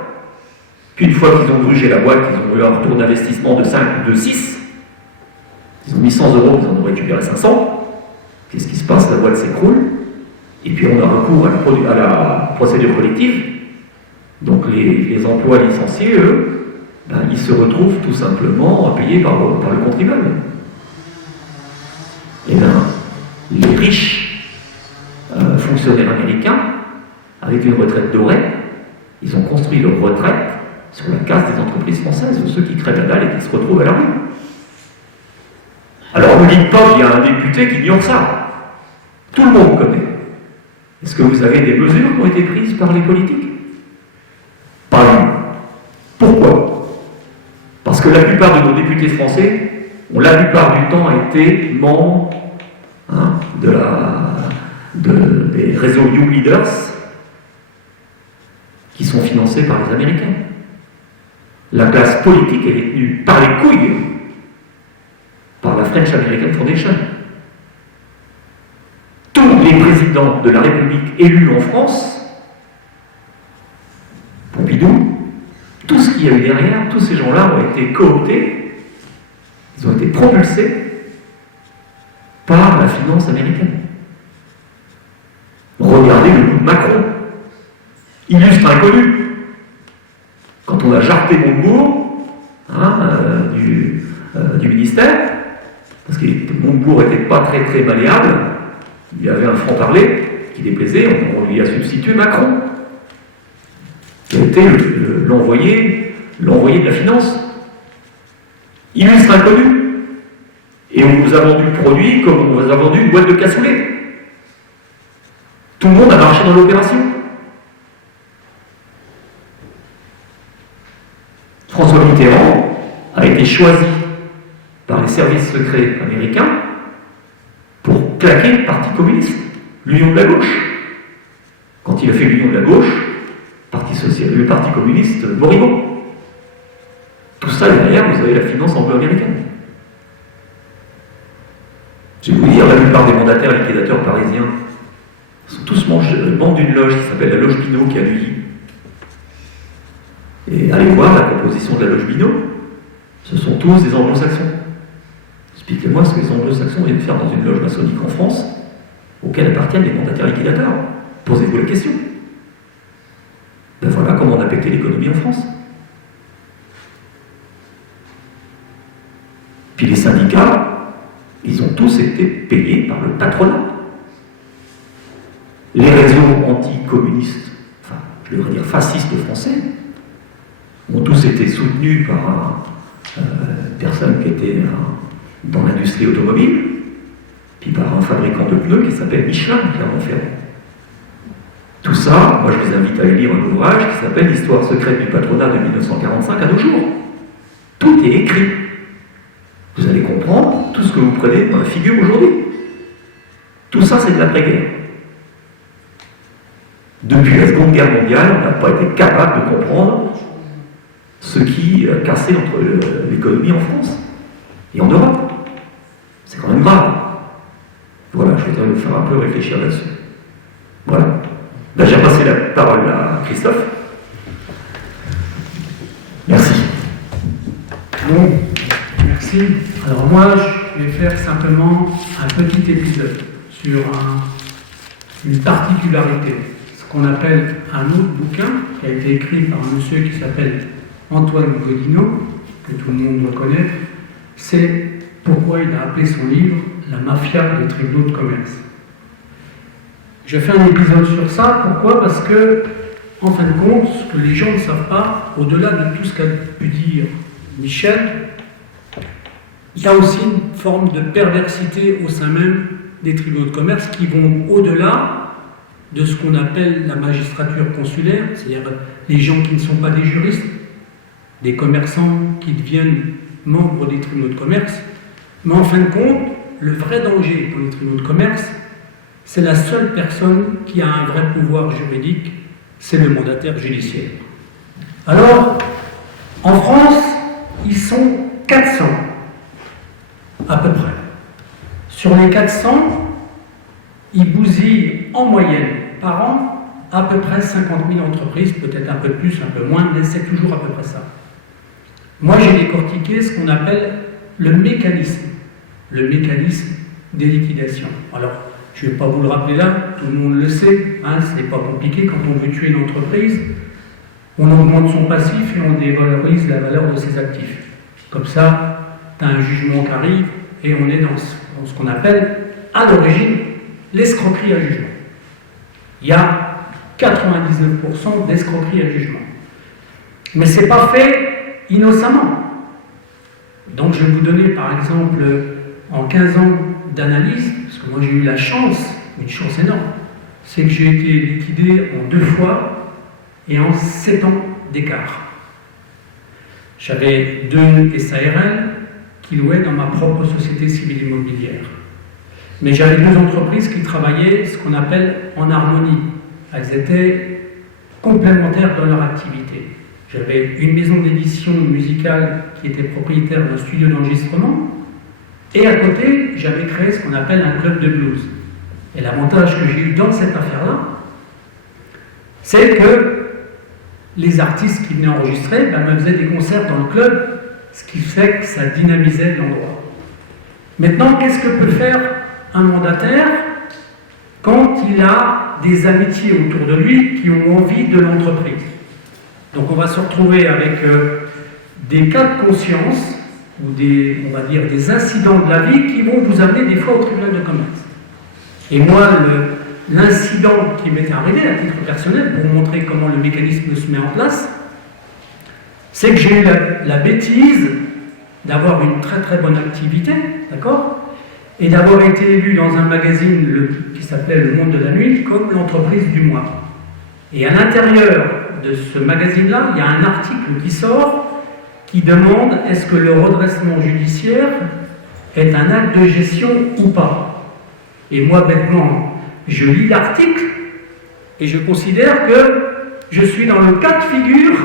Puis une fois qu'ils ont grugé la boîte, ils ont eu un retour d'investissement de 5 ou de 6. Ils ont mis 100 euros, ils en ont récupéré 500. Qu'est-ce qui se passe? La boîte s'écroule. Et puis on a recours à la procédure collective. Donc les emplois licenciés, eux, ben, ils se retrouvent tout simplement payés par le contribuable. Et bien, les riches fonctionnaires américains, avec une retraite dorée, ils ont construit leur retraite sur la casse des entreprises françaises, de ceux qui crèvent la dalle et qui se retrouvent à la rue. Alors, ne dites pas qu'il y a un député qui ignore ça. Tout le monde connaît. Est-ce que vous avez des mesures qui ont été prises par les politiques? Pas une. Pourquoi? Parce que la plupart de nos députés français ont la plupart du temps été membres des réseaux Young Leaders qui sont financés par les Américains. La classe politique, elle est tenue par les couilles par la French American Foundation. Tous les présidents de la République élus en France, Pompidou, tout ce qu'il y a eu derrière, tous ces gens-là ont été cooptés, ils ont été propulsés par la finance américaine. Regardez le coup de Macron, illustre inconnu. Quand on a jarté Montebourg du ministère, parce que Montebourg n'était pas très très malléable, il y avait un franc-parler qui déplaisait, on lui a substitué Macron, qui a été l'envoyé de la finance. Illustre inconnu. Et on vous a vendu le produit comme on vous a vendu une boîte de cassoulet. Tout le monde a marché dans l'opération. François Mitterrand a été choisi par les services secrets américains pour claquer le Parti communiste, l'Union de la gauche. Quand il a fait l'Union de la gauche, le Parti communiste moribond. Tout ça derrière, vous avez la finance anglo-américaine. Je vais vous dire, la plupart des mandataires liquidateurs parisiens sont tous membres d'une loge qui s'appelle la loge Binot, qui a Neuilly. Et allez voir la composition de la loge Binot, ce sont tous des anglo-saxons. Expliquez-moi ce que les anglo-saxons viennent faire dans une loge maçonnique en France, auquel appartiennent les mandataires liquidateurs. Posez-vous la question. Ben voilà comment on a pété l'économie en France. Puis les syndicats, ils ont tous été payés par le patronat. Les réseaux anticommunistes, enfin, je devrais dire fascistes français, ont tous été soutenus par une personne qui était dans l'industrie automobile, puis par un fabricant de pneus qui s'appelle Michelin, Clermont-Ferrand. Tout ça, moi je vous invite à lire un ouvrage qui s'appelle L'histoire secrète du patronat de 1945 à nos jours. Tout est écrit. Vous allez comprendre tout ce que vous prenez dans la figure aujourd'hui. Tout ça, c'est de l'après-guerre. Depuis la Seconde Guerre mondiale, on n'a pas été capable de comprendre ce qui cassait entre l'économie en France et en Europe. C'est quand même grave. Voilà, je voudrais vous faire un peu réfléchir là-dessus. Voilà. Là, j'ai passé la parole à Christophe. Merci. Bon, merci. Alors moi, je vais faire simplement un petit épisode sur une particularité, ce qu'on appelle un autre bouquin qui a été écrit par un monsieur qui s'appelle Antoine Godinot, que tout le monde doit connaître. C'est pourquoi il a appelé son livre « La mafia des tribunaux de commerce ». Je fais un épisode sur ça, pourquoi? Parce que, en fin de compte, ce que les gens ne savent pas, au-delà de tout ce qu'a pu dire Michel, il y a aussi une forme de perversité au sein même des tribunaux de commerce qui vont au-delà de ce qu'on appelle la magistrature consulaire, c'est-à-dire les gens qui ne sont pas des juristes, des commerçants qui deviennent membres des tribunaux de commerce. Mais en fin de compte, le vrai danger dans les tribunaux de commerce, c'est la seule personne qui a un vrai pouvoir juridique, c'est le mandataire judiciaire. Alors, en France, ils sont 400, à peu près. Sur les 400, ils bousillent en moyenne par an à peu près 50 000 entreprises, peut-être un peu plus, un peu moins, mais c'est toujours à peu près ça. Moi, j'ai décortiqué ce qu'on appelle le mécanisme des liquidations. Alors, je ne vais pas vous le rappeler là, tout le monde le sait, hein, ce n'est pas compliqué. Quand on veut tuer une entreprise, on augmente son passif et on dévalorise la valeur de ses actifs. Comme ça, tu as un jugement qui arrive et on est dans ce qu'on appelle, à l'origine, l'escroquerie à jugement. Il y a 99% d'escroquerie à jugement. Mais ce n'est pas fait innocemment. Donc je vais vous donner par exemple, en 15 ans d'analyse, parce que moi j'ai eu la chance, une chance énorme, c'est que j'ai été liquidé en 2 fois et en 7 ans d'écart. J'avais 2 SARL qui louaient dans ma propre société civile immobilière. Mais j'avais 2 entreprises qui travaillaient ce qu'on appelle en harmonie. Elles étaient complémentaires dans leur activité. J'avais une maison d'édition musicale qui était propriétaire d'un studio d'enregistrement, et à côté, j'avais créé ce qu'on appelle un club de blues. Et l'avantage que j'ai eu dans cette affaire-là, c'est que les artistes qui venaient enregistrer me faisaient des concerts dans le club, ce qui fait que ça dynamisait l'endroit. Maintenant, qu'est-ce que peut faire un mandataire quand il a des amitiés autour de lui qui ont envie de l'entreprise? Donc on va se retrouver avec des cas de conscience ou on va dire des incidents de la vie qui vont vous amener des fois au tribunal de commerce. Et moi, l'incident qui m'est arrivé à titre personnel, pour vous montrer comment le mécanisme se met en place, c'est que j'ai eu la bêtise d'avoir une très très bonne activité, d'accord, et d'avoir été élu dans un magazine qui s'appelait Le Monde de la Nuit comme l'entreprise du mois. Et à l'intérieur de ce magazine-là, il y a un article qui sort qui demande est-ce que le redressement judiciaire est un acte de gestion ou pas. Et moi, bêtement, je lis l'article et je considère que je suis dans le cas de figure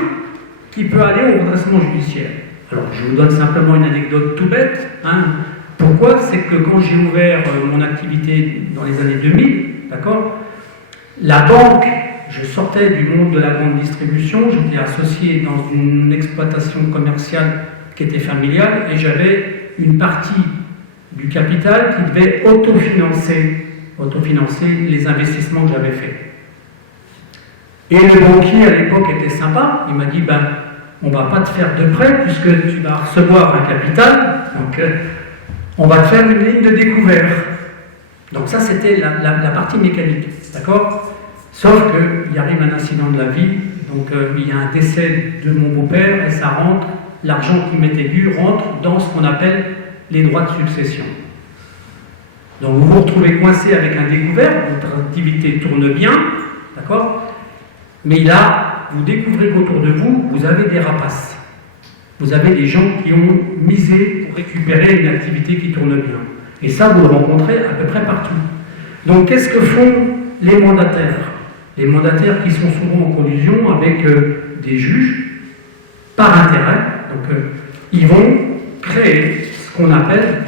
qui peut aller au redressement judiciaire. Alors, je vous donne simplement une anecdote tout bête. Hein. Pourquoi? C'est que quand j'ai ouvert mon activité dans les années 2000, d'accord, la banque, je sortais du monde de la grande distribution, j'étais associé dans une exploitation commerciale qui était familiale et j'avais une partie du capital qui devait autofinancer les investissements que j'avais faits. Et le banquier à l'époque était sympa, il m'a dit on ne va pas te faire de prêt puisque tu vas recevoir un capital, donc on va te faire une ligne de découvert. Donc ça c'était la partie mécanique, d'accord? Sauf qu'il arrive un incident de la vie, donc il y a un décès de mon beau-père et ça rentre, l'argent qui m'était dû rentre dans ce qu'on appelle les droits de succession. Donc vous vous retrouvez coincé avec un découvert, votre activité tourne bien, d'accord? Mais là, vous découvrez qu'autour de vous, vous avez des rapaces. Vous avez des gens qui ont misé pour récupérer une activité qui tourne bien. Et ça, vous le rencontrez à peu près partout. Donc qu'est-ce que font les mandataires? Les mandataires qui sont souvent en collusion avec des juges, par intérêt, donc ils vont créer ce qu'on appelle,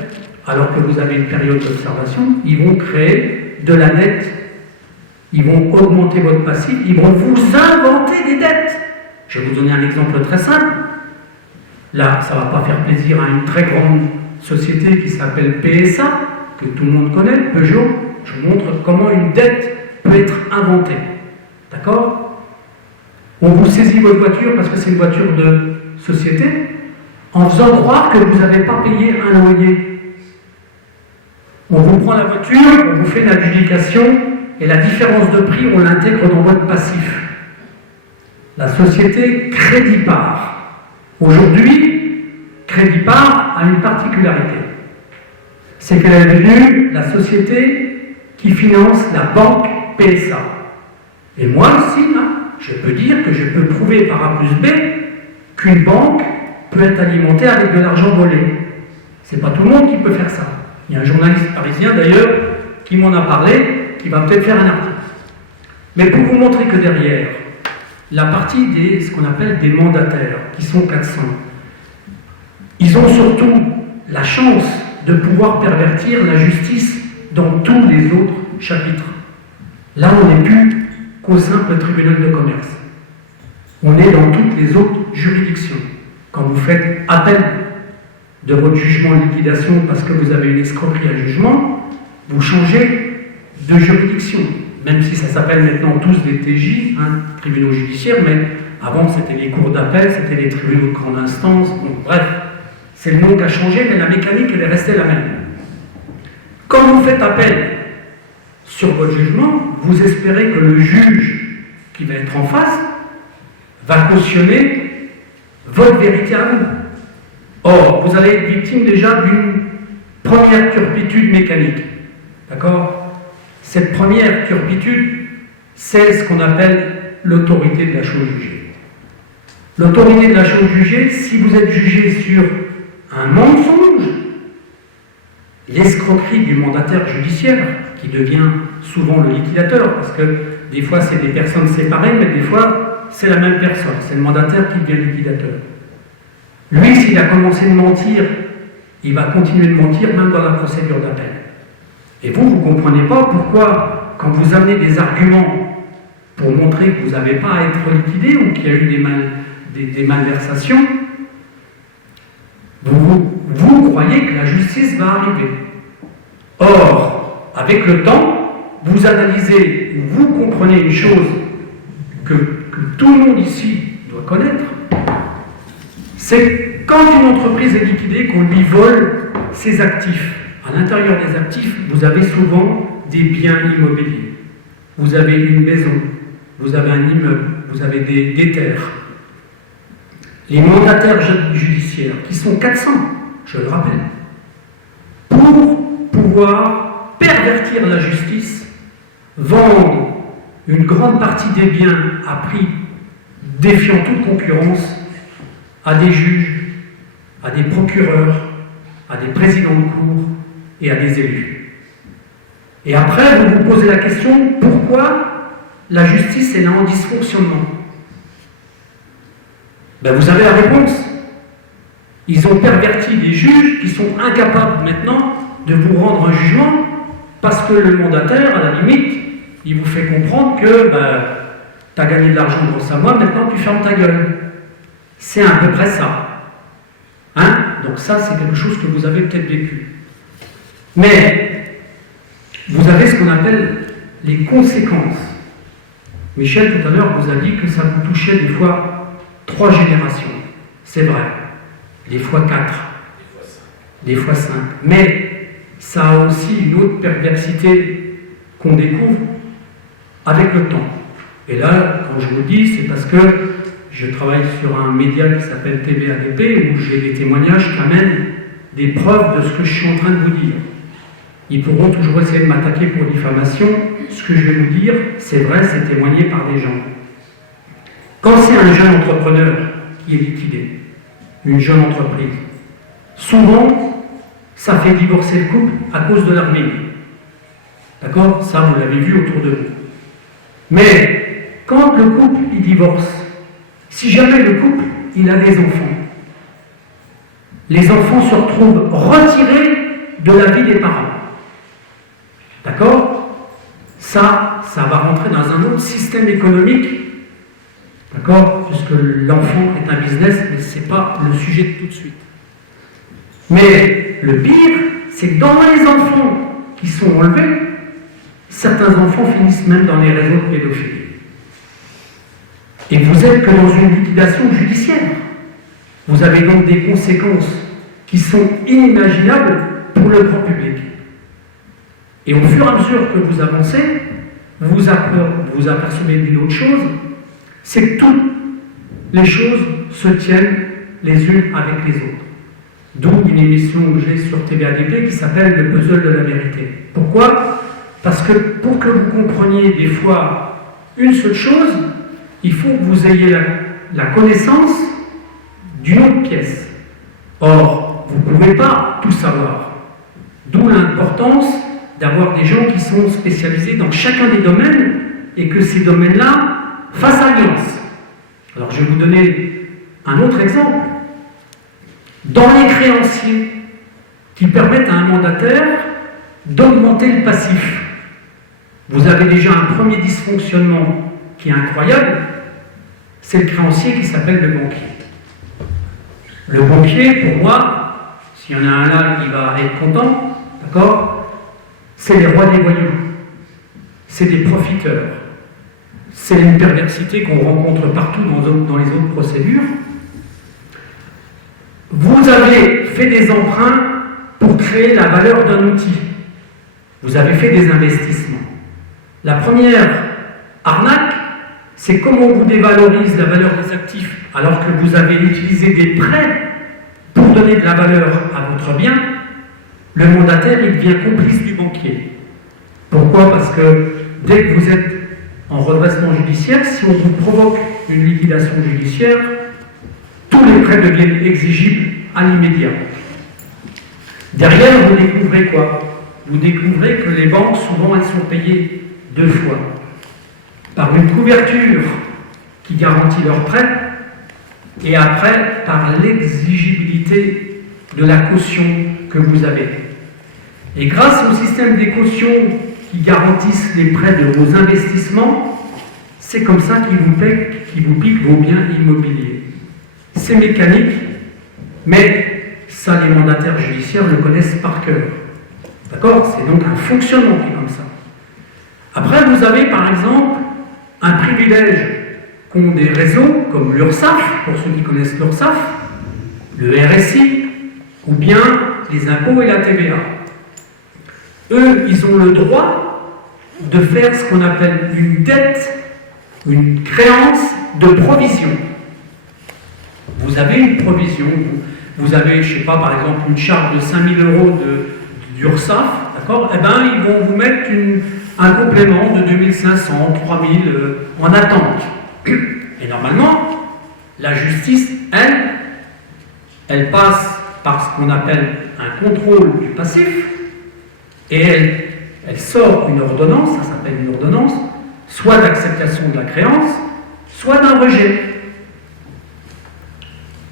alors que vous avez une période d'observation, ils vont créer de la dette, ils vont augmenter votre passif, ils vont vous inventer des dettes. Je vais vous donner un exemple très simple. Là, ça ne va pas faire plaisir à une très grande société qui s'appelle PSA, que tout le monde connaît, Peugeot. Je vous montre comment une dette peut être inventée. D'accord? On vous saisit votre voiture parce que c'est une voiture de société, en faisant croire que vous n'avez pas payé un loyer. On vous prend la voiture, on vous fait l'adjudication, et la différence de prix, on l'intègre dans votre passif. La société Crédipart. Aujourd'hui, Crédipart a une particularité. C'est qu'elle est devenue la société qui finance la banque PSA. Et moi, ici, là, je peux dire que je peux prouver par A plus B qu'une banque peut être alimentée avec de l'argent volé. C'est pas tout le monde qui peut faire ça. Il y a un journaliste parisien, d'ailleurs, qui m'en a parlé, qui va peut-être faire un article. Mais pour vous montrer que derrière, la partie ce qu'on appelle des mandataires, qui sont 400, ils ont surtout la chance de pouvoir pervertir la justice dans tous les autres chapitres. Là, on n'est plus qu'au simple tribunal de commerce. On est dans toutes les autres juridictions. Quand vous faites appel de votre jugement de liquidation parce que vous avez une escroquerie à jugement, vous changez de juridiction. Même si ça s'appelle maintenant tous des TJ, tribunaux judiciaires, mais avant c'était les cours d'appel, c'était les tribunaux de grande instance, bon, bref, c'est le nom qui a changé, mais la mécanique elle est restée la même. Quand vous faites appel sur votre jugement, vous espérez que le juge qui va être en face va cautionner votre vérité à vous. Or, vous allez être victime déjà d'une première turpitude mécanique. D'accord? Cette première turpitude, c'est ce qu'on appelle l'autorité de la chose jugée. L'autorité de la chose jugée, si vous êtes jugé sur un mensonge, l'escroquerie du mandataire judiciaire, qui devient souvent le liquidateur, parce que des fois c'est des personnes séparées, mais des fois c'est la même personne, c'est le mandataire qui devient liquidateur. Lui, s'il a commencé de mentir, il va continuer de mentir même dans la procédure d'appel. Et vous ne comprenez pas pourquoi, quand vous amenez des arguments pour montrer que vous n'avez pas à être liquidé ou qu'il y a eu des malversations, vous croyez que la justice va arriver. Or, avec le temps, vous analysez, vous comprenez une chose que tout le monde ici doit connaître, c'est quand une entreprise est liquidée, qu'on lui vole ses actifs. À l'intérieur des actifs, vous avez souvent des biens immobiliers. Vous avez une maison, vous avez un immeuble, vous avez des terres. Les mandataires judiciaires, qui sont 400, je le rappelle, pour pouvoir pervertir la justice, vendre une grande partie des biens à prix défiant toute concurrence à des juges, à des procureurs, à des présidents de cour et à des élus. Et après, vous vous posez la question, pourquoi la justice est là en dysfonctionnement? Ben, vous avez la réponse. Ils ont perverti des juges qui sont incapables maintenant de vous rendre un jugement parce que le mandataire, à la limite, il vous fait comprendre que tu as gagné de l'argent grâce à moi, maintenant tu fermes ta gueule. C'est à peu près ça. Donc ça, c'est quelque chose que vous avez peut-être vécu. Mais vous avez ce qu'on appelle les conséquences. Michel, tout à l'heure, vous a dit que ça vous touchait des fois 3 générations. C'est vrai. Des fois 4. Des fois 5. Mais ça a aussi une autre perversité qu'on découvre avec le temps. Et là, quand je vous le dis, c'est parce que je travaille sur un média qui s'appelle TVADP où j'ai des témoignages qui amènent des preuves de ce que je suis en train de vous dire. Ils pourront toujours essayer de m'attaquer pour diffamation. Ce que je vais vous dire, c'est vrai, c'est témoigné par des gens. Quand c'est un jeune entrepreneur qui est liquidé, une jeune entreprise, souvent, ça fait divorcer le couple à cause de leur mine. D'accord? Ça, vous l'avez vu autour de vous. Mais quand le couple, il divorce, si jamais le couple, il a des enfants, les enfants se retrouvent retirés de la vie des parents. D'accord? Ça va rentrer dans un autre système économique. D'accord? Puisque l'enfant est un business, mais ce n'est pas le sujet de tout de suite. Mais le pire, c'est que dans les enfants qui sont enlevés, certains enfants finissent même dans les réseaux de pédophilie. Et vous êtes que dans une liquidation judiciaire. Vous avez donc des conséquences qui sont inimaginables pour le grand public. Et au fur et à mesure que vous avancez, vous apercevez d'une autre chose, c'est que toutes les choses se tiennent les unes avec les autres. D'où une émission que j'ai sur TVADP qui s'appelle Le puzzle de la vérité. Pourquoi? Parce que pour que vous compreniez des fois une seule chose, il faut que vous ayez la connaissance d'une autre pièce. Or, vous ne pouvez pas tout savoir. D'où l'importance d'avoir des gens qui sont spécialisés dans chacun des domaines et que ces domaines-là fassent alliance. Alors, je vais vous donner un autre exemple. Dans les créanciers qui permettent à un mandataire d'augmenter le passif, vous avez déjà un premier dysfonctionnement qui est incroyable, c'est le créancier qui s'appelle le banquier. Le banquier, pour moi, s'il y en a un là qui va être content, d'accord, c'est les rois des voyous, c'est des profiteurs, c'est une perversité qu'on rencontre partout dans les autres procédures. Vous avez fait des emprunts pour créer la valeur d'un outil. Vous avez fait des investissements. La première arnaque, c'est comment on vous dévalorise la valeur des actifs alors que vous avez utilisé des prêts pour donner de la valeur à votre bien. Le mandataire, il devient complice du banquier. Pourquoi? Parce que dès que vous êtes en redressement judiciaire, si on vous provoque une liquidation judiciaire, tous les prêts deviennent exigibles à l'immédiat. Derrière, vous découvrez quoi? Vous découvrez que les banques, souvent, elles sont payées 2 fois. Par une couverture qui garantit leurs prêts, et après, par l'exigibilité de la caution que vous avez. Et grâce au système des cautions qui garantissent les prêts de vos investissements, c'est comme ça qu'ils vous piquent vos biens immobiliers. C'est mécanique, mais ça, les mandataires judiciaires le connaissent par cœur. D'accord? C'est donc un fonctionnement qui est comme ça. Après, vous avez par exemple un privilège qu'ont des réseaux comme l'URSSAF, pour ceux qui connaissent l'URSSAF, le RSI, ou bien les impôts et la TVA. Eux, ils ont le droit de faire ce qu'on appelle une dette, une créance de provision. Vous avez une provision, vous avez, je ne sais pas, par exemple, une charge de 5 000 € d'URSSAF, d'accord? Eh bien, ils vont vous mettre un complément de 2 500, 3 000 en attente. Et normalement, la justice, elle passe par ce qu'on appelle un contrôle du passif, et elle sort une ordonnance, ça s'appelle une ordonnance, soit d'acceptation de la créance, soit d'un rejet.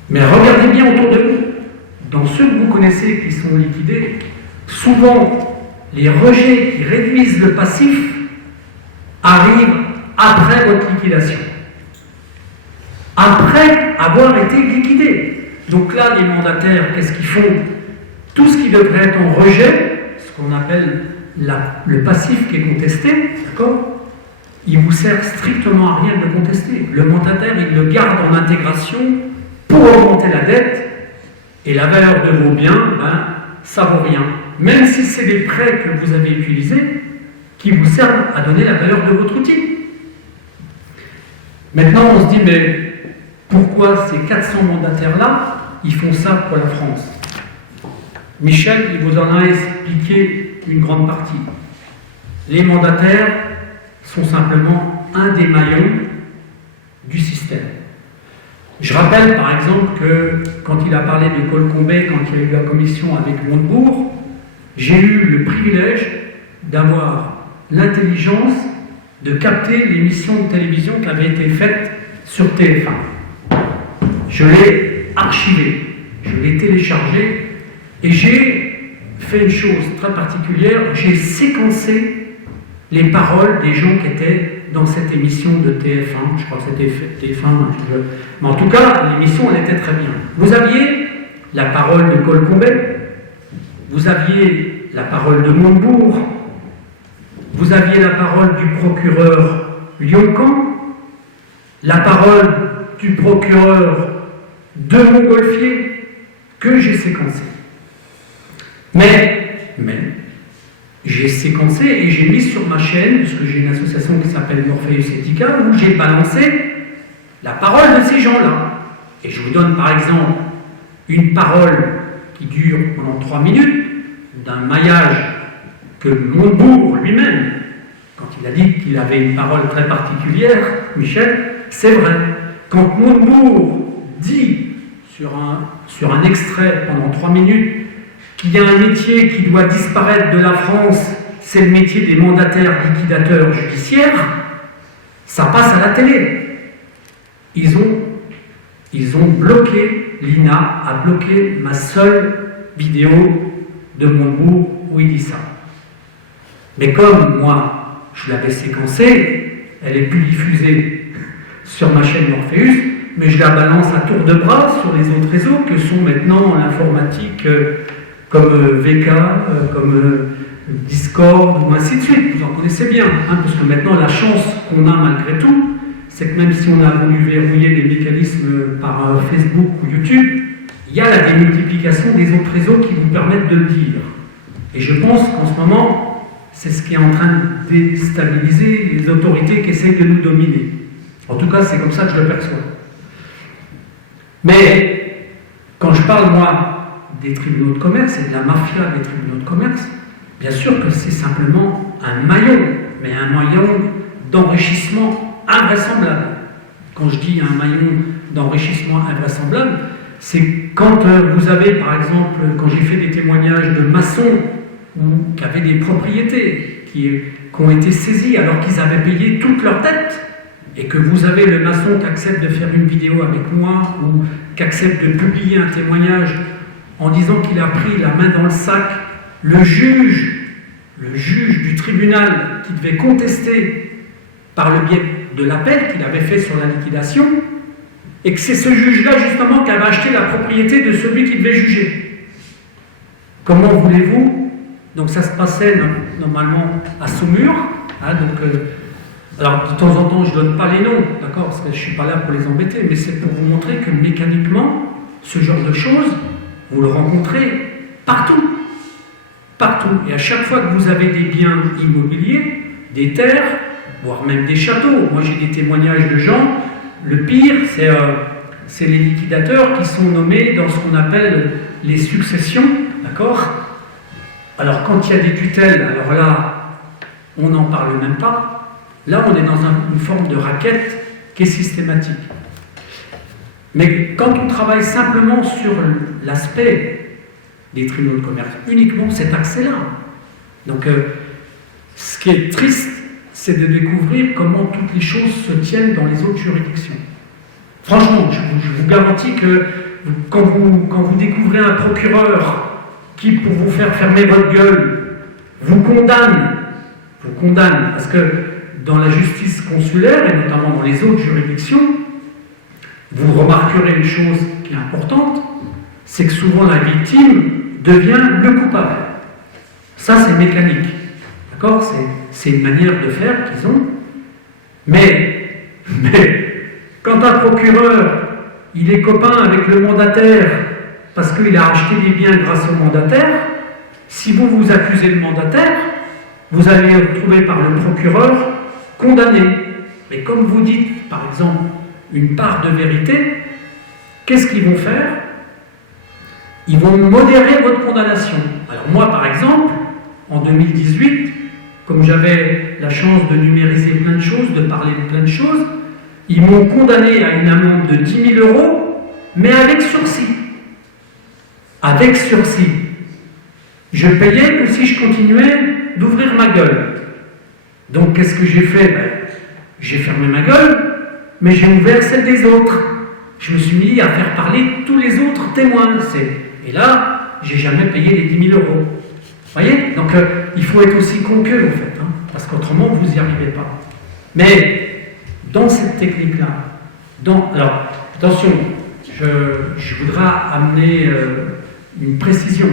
Mais regardez bien autour de vous. Dans ceux que vous connaissez qui sont liquidés, souvent, les rejets qui réduisent le passif arrivent après votre liquidation. Après avoir été liquidés. Donc là, les mandataires, qu'est-ce qu'ils font? Tout ce qui devrait être en rejet, ce qu'on appelle le passif qui est contesté, d'accord? Il ne vous sert strictement à rien de le contester. Le mandataire, il le garde en intégration pour augmenter la dette, et la valeur de vos biens, ça vaut rien. Même si c'est des prêts que vous avez utilisés, qui vous servent à donner la valeur de votre outil. Maintenant, on se dit, mais pourquoi ces 400 mandataires-là, ils font ça pour la France? Michel, il vous en a expliqué une grande partie. Les mandataires sont simplement un des maillons du système. Je rappelle par exemple que quand il a parlé de Colcombet, quand il y a eu la commission avec Montebourg, j'ai eu le privilège d'avoir l'intelligence de capter l'émission de télévision qui avait été faite sur TF1. Je l'ai archivé, je l'ai téléchargé et j'ai fait une chose très particulière, j'ai séquencé les paroles des gens qui étaient dans cette émission de TF1, je crois que c'était TF1, mais en tout cas, l'émission, elle était très bien. Vous aviez la parole de Colcombet, vous aviez la parole de Montebourg, vous aviez la parole du procureur Lyon-Camp, la parole du procureur de Montgolfier, que j'ai séquencé. Mais, j'ai séquencé et j'ai mis sur ma chaîne, puisque j'ai une association qui s'appelle Morpheus Ethica, où j'ai balancé la parole de ces gens-là. Et je vous donne par exemple une parole qui dure pendant 3 minutes, d'un maillage que Montebourg lui-même, quand il a dit qu'il avait une parole très particulière, Michel, c'est vrai. Quand Montebourg dit sur un extrait pendant 3 minutes qu'il y a un métier qui doit disparaître de la France, c'est le métier des mandataires liquidateurs judiciaires, ça passe à la télé. Ils ont bloqué, l'INA a bloqué ma seule vidéo de Montebourg où il dit ça. Mais comme moi, je l'avais séquencé, elle est plus diffusée sur ma chaîne Morpheus, mais je la balance à tour de bras sur les autres réseaux que sont maintenant l'informatique comme VK, comme Discord, ou ainsi de suite. Vous en connaissez bien, hein, parce que maintenant la chance qu'on a malgré tout, c'est que même si on a voulu verrouiller les mécanismes par Facebook ou YouTube, il y a la démultiplication des autres réseaux qui vous permettent de le dire. Et je pense qu'en ce moment, c'est ce qui est en train de déstabiliser les autorités qui essayent de nous dominer. En tout cas, c'est comme ça que je le perçois. Mais quand je parle, moi, des tribunaux de commerce et de la mafia des tribunaux de commerce, bien sûr que c'est simplement un maillon, mais un maillon d'enrichissement invraisemblable. Quand je dis un maillon d'enrichissement invraisemblable, c'est quand vous avez, par exemple, quand j'ai fait des témoignages de maçons qui avaient des propriétés qui ont été saisies alors qu'ils avaient payé toutes leurs dettes, et que vous avez le maçon qui accepte de faire une vidéo avec moi ou qui accepte de publier un témoignage en disant qu'il a pris la main dans le sac, le juge du tribunal qui devait contester par le biais de l'appel qu'il avait fait sur la liquidation, et que c'est ce juge-là justement qui avait acheté la propriété de celui qui devait juger. Comment voulez-vous? Donc ça se passait normalement à Saumur, hein, alors, de temps en temps, je ne donne pas les noms, d'accord, parce que je ne suis pas là pour les embêter, mais c'est pour vous montrer que mécaniquement, ce genre de choses, vous le rencontrez partout. Partout. Et à chaque fois que vous avez des biens immobiliers, des terres, voire même des châteaux, moi j'ai des témoignages de gens, le pire, c'est les liquidateurs qui sont nommés dans ce qu'on appelle les successions, d'accord? Alors, quand il y a des tutelles, alors là, on n'en parle même pas. Là, on est dans une forme de raquette qui est systématique. Mais quand on travaille simplement sur l'aspect des tribunaux de commerce, uniquement cet accès-là. Donc, ce qui est triste, c'est de découvrir comment toutes les choses se tiennent dans les autres juridictions. Franchement, je vous garantis que quand vous découvrez un procureur qui, pour vous faire fermer votre gueule, vous condamne, parce que dans la justice consulaire, et notamment dans les autres juridictions, vous remarquerez une chose qui est importante, c'est que souvent la victime devient le coupable. Ça, c'est mécanique. D'accord? C'est une manière de faire qu'ils ont. Mais quand un procureur, il est copain avec le mandataire parce qu'il a acheté des biens grâce au mandataire, si vous accusez le mandataire, vous allez le retrouver par le procureur condamné. Mais comme vous dites, par exemple, une part de vérité, qu'est-ce qu'ils vont faire? Ils vont modérer votre condamnation. Alors moi, par exemple, en 2018, comme j'avais la chance de numériser plein de choses, de parler de plein de choses, ils m'ont condamné à une amende de 10 000 €, mais avec sursis. Avec sursis. Je payais que si je continuais d'ouvrir ma gueule. Donc, qu'est-ce que j'ai fait? J'ai fermé ma gueule, mais j'ai ouvert celle des autres. Je me suis mis à faire parler tous les autres témoins. Et là, j'ai jamais payé les 10 000 €. Vous voyez? Donc, il faut être aussi con qu'eux, en fait, hein, parce qu'autrement, vous n'y arrivez pas. Mais, dans cette technique-là, alors, attention, je voudrais amener une précision.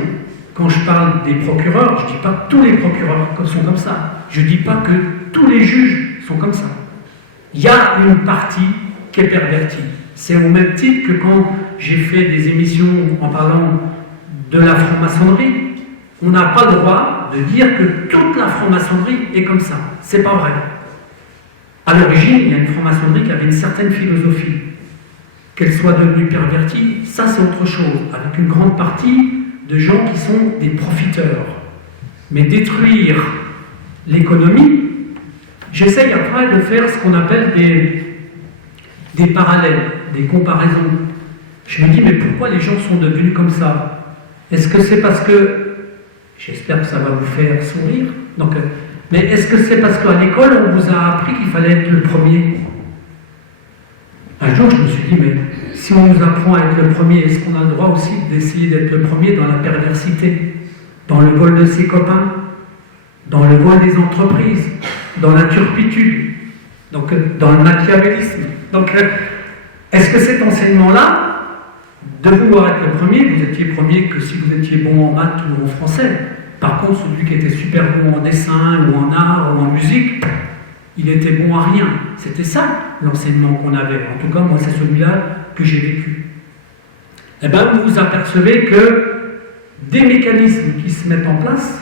Quand je parle des procureurs, je ne dis pas que tous les procureurs sont comme ça. Je ne dis pas que tous les juges sont comme ça. Il y a une partie qui est pervertie. C'est au même titre que quand j'ai fait des émissions en parlant de la franc-maçonnerie, on n'a pas le droit de dire que toute la franc-maçonnerie est comme ça. C'est pas vrai. À l'origine, il y a une franc-maçonnerie qui avait une certaine philosophie. Qu'elle soit devenue pervertie, ça c'est autre chose, avec une grande partie de gens qui sont des profiteurs. Mais détruire l'économie, j'essaye après de faire ce qu'on appelle des parallèles, des comparaisons. Je me dis, mais pourquoi les gens sont devenus comme ça? Est-ce que c'est parce que, j'espère que ça va vous faire sourire, donc, mais est-ce que c'est parce qu'à l'école, on vous a appris qu'il fallait être le premier? Un jour, je me suis dit, mais si on nous apprend à être le premier, est-ce qu'on a le droit aussi d'essayer d'être le premier dans la perversité, dans le vol de ses copains, dans le vol des entreprises, dans la turpitude? Donc, dans le machiavélisme. Donc, est-ce que cet enseignement-là, de vouloir être le premier, vous étiez premier que si vous étiez bon en maths ou en français. Par contre, celui qui était super bon en dessin ou en art ou en musique, il était bon à rien. C'était ça l'enseignement qu'on avait. En tout cas, moi, c'est celui-là que j'ai vécu. Eh bien, vous vous apercevez que des mécanismes qui se mettent en place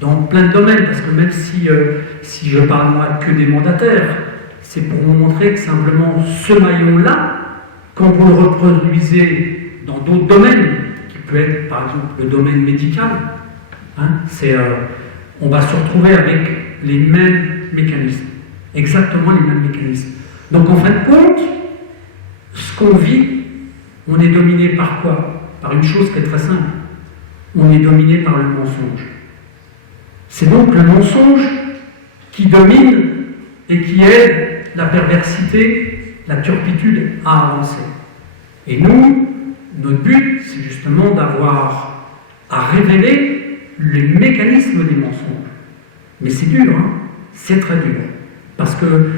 dans plein de domaines, parce que même si je parle moi que des mandataires, c'est pour vous montrer que simplement ce maillon-là, quand vous le reproduisez dans d'autres domaines, qui peut être par exemple le domaine médical, hein, on va se retrouver avec les mêmes mécanismes, exactement les mêmes mécanismes. Donc en fin de compte, ce qu'on vit, on est dominé par quoi? Par une chose qui est très simple. On est dominé par le mensonge. C'est donc le mensonge qui domine et qui aide la perversité, la turpitude à avancer. Et nous, notre but, c'est justement d'avoir à révéler les mécanismes des mensonges. Mais c'est dur, hein? C'est très dur. Parce que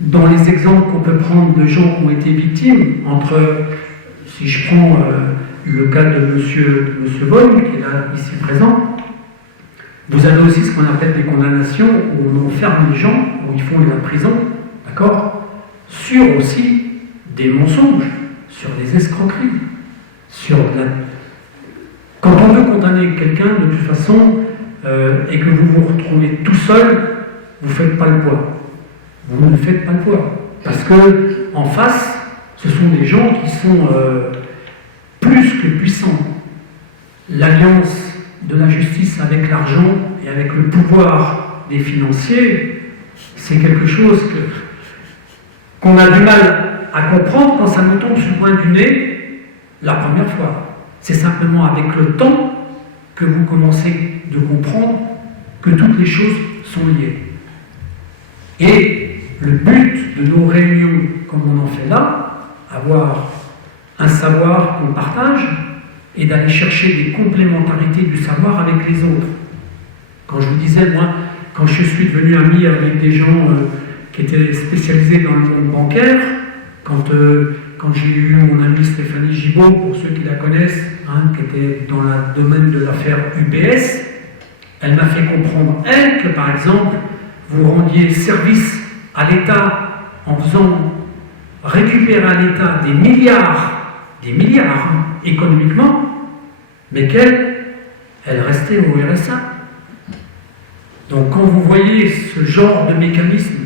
dans les exemples qu'on peut prendre de gens qui ont été victimes, si je prends le cas de monsieur Vaughan, qui est là, ici présent, vous avez aussi ce qu'on appelle des condamnations où on enferme les gens, où ils font de la prison, d'accord, sur aussi des mensonges, sur des escroqueries, Quand on veut condamner quelqu'un, de toute façon, et que vous vous retrouvez tout seul, vous ne faites pas le poids. Vous ne faites pas le poids. Parce que en face, ce sont des gens qui sont plus que puissants. L'alliance de la justice avec l'argent et avec le pouvoir des financiers, c'est quelque chose qu'on a du mal à comprendre quand ça nous tombe sur le coin du nez la première fois. C'est simplement avec le temps que vous commencez de comprendre que toutes les choses sont liées. Et le but de nos réunions, comme on en fait là, avoir un savoir qu'on partage et d'aller chercher des complémentarités du savoir avec les autres. Quand je vous disais, moi, quand je suis devenu ami avec des gens qui étaient spécialisés dans le monde bancaire, quand j'ai eu mon amie Stéphanie Gibault, pour ceux qui la connaissent, hein, qui était dans le domaine de l'affaire UBS, elle m'a fait comprendre, elle, que par exemple, vous rendiez service à l'État en faisant récupérer à l'État des milliards, hein, économiquement, mais elle restait au RSA. Donc quand vous voyez ce genre de mécanisme,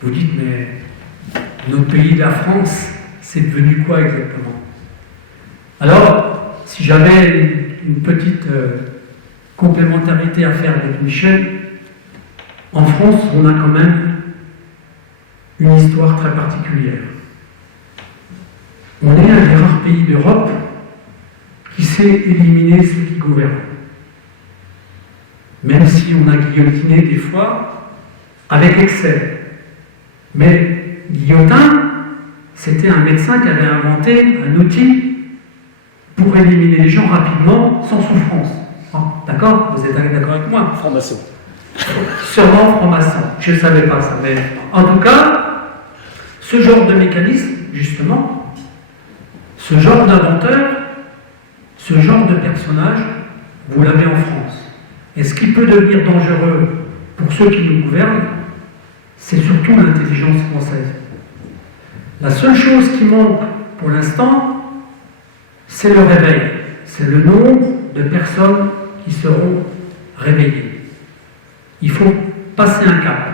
vous dites, mais notre pays, la France, c'est devenu quoi exactement? Alors, si j'avais une petite complémentarité à faire avec Michel, en France, on a quand même une histoire très particulière. On est un des rares pays d'Europe qui sait éliminer ceux qui gouvernent. Même si on a guillotiné des fois avec excès. Mais Guillotin, c'était un médecin qui avait inventé un outil pour éliminer les gens rapidement, sans souffrance. D'accord? Vous êtes d'accord avec moi? Franc-maçon. Sûrement franc-maçon. Je ne savais pas ça. Mais en tout cas, ce genre de mécanisme, justement, ce genre d'inventeur, ce genre de personnage, vous l'avez en France. Et ce qui peut devenir dangereux pour ceux qui nous gouvernent, c'est surtout l'intelligence française. La seule chose qui manque pour l'instant, c'est le réveil. C'est le nombre de personnes qui seront réveillées. Il faut passer un cap.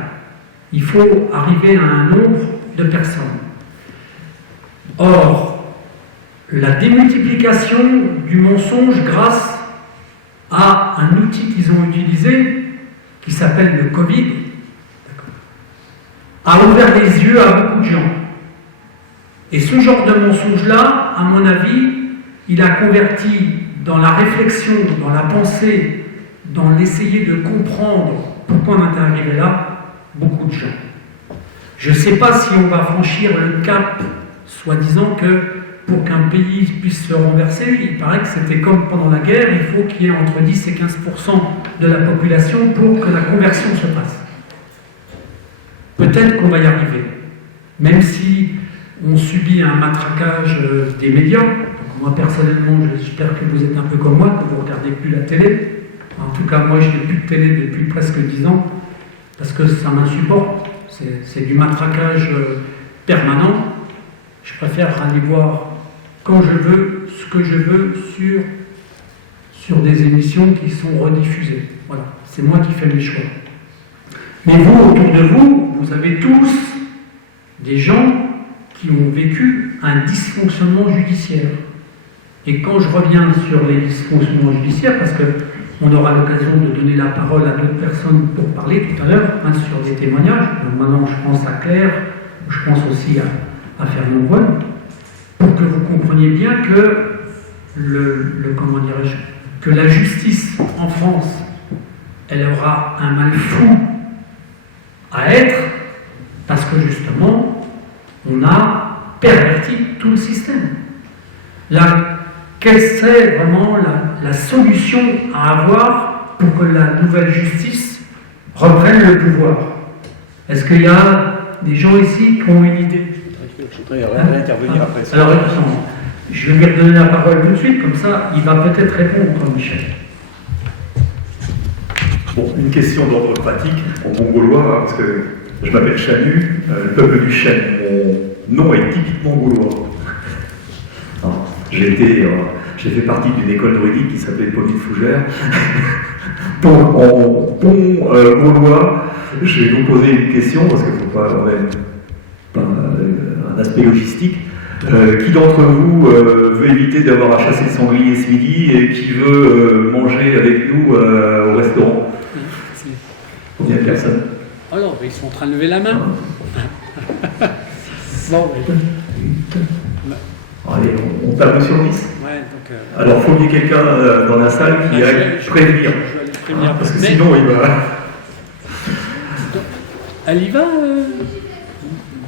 Il faut arriver à un nombre de personnes. Or, la démultiplication du mensonge grâce à un outil qu'ils ont utilisé, qui s'appelle le Covid, a ouvert les yeux à beaucoup de gens. Et ce genre de mensonge-là, à mon avis, il a converti dans la réflexion, dans la pensée, dans l'essayer de comprendre pourquoi on est arrivé là, beaucoup de gens. Je ne sais pas si on va franchir le cap, soi-disant que pour qu'un pays puisse se renverser, il paraît que c'était comme pendant la guerre, il faut qu'il y ait entre 10 et 15% de la population pour que la conversion se passe. peut-être qu'on va y arriver. Même si on subit un matraquage des médias, donc moi personnellement, j'espère que vous êtes un peu comme moi, que vous ne regardez plus la télé. En tout cas, moi, je n'ai plus de télé depuis presque 10 ans, parce que ça m'insupporte. C'est du matraquage permanent. Je préfère aller voir quand je veux, ce que je veux, sur des émissions qui sont rediffusées. Voilà, c'est moi qui fais mes choix. Mais vous, autour de vous, vous avez tous des gens qui ont vécu un dysfonctionnement judiciaire. Et quand je reviens sur les dysfonctionnements judiciaires, parce qu'on aura l'occasion de donner la parole à d'autres personnes pour parler tout à l'heure, sur des témoignages. Donc maintenant, je pense à Claire, je pense aussi à Fernand Bonne, pour que vous compreniez bien que comment dirais-je, que la justice en France, elle aura un mal fou à être, parce que justement, on a perverti tout le système. Quelle serait vraiment la solution à avoir pour que la nouvelle justice reprenne le pouvoir? Est-ce qu'il y a des gens ici qui ont une idée? Je voudrais intervenir après ça. Alors, je vais lui redonner la parole tout de suite, comme ça, il va peut-être répondre, Michel. Bon, une question d'ordre pratique, en bon gaulois, parce que je m'appelle Chanu, le peuple du Chêne. Mon nom est typiquement gaulois. J'ai fait partie d'une école druidique qui s'appelait Pauline Fougère. Donc, en bon gaulois, je vais vous poser une question, parce qu'il ne faut pas un aspect logistique. Qui d'entre vous veut éviter d'avoir à chasser le sanglier ce midi et qui veut manger avec nous au restaurant? Combien de personnes? Oh non, ils sont en train de lever la main. Bon, Allez, on tape sur 10. Ouais, donc, alors, il faut qu'il y ait quelqu'un dans la salle qui aille prévenir. Je vais aller prévenir. Parce que Mais sinon, il va... elle y va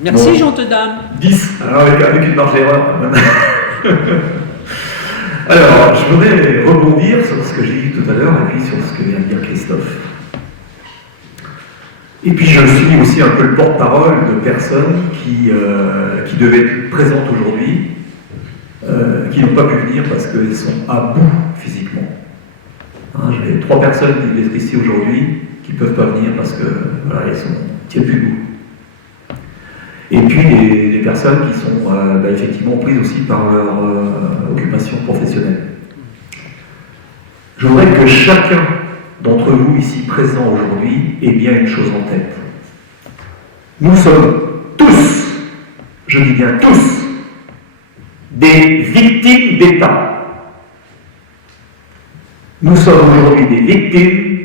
Merci, Bon. gentes dames. 10, alors avec une marge d'erreur. Alors, je voudrais rebondir sur ce que j'ai dit tout à l'heure et puis sur ce que vient de dire Christophe. Et puis je suis aussi un peu le porte-parole de personnes qui devaient être présentes aujourd'hui, qui n'ont pas pu venir parce qu'elles sont à bout physiquement. Hein, j'ai 3 personnes qui devaient être ici aujourd'hui, qui ne peuvent pas venir parce que voilà, elles tiennent plus debout. Et puis les personnes qui sont effectivement prises aussi par leur occupation professionnelle. Je voudrais que chacun d'entre vous ici présents aujourd'hui ait bien une chose en tête. Nous sommes tous, je dis bien tous, des victimes d'État. Nous sommes aujourd'hui des victimes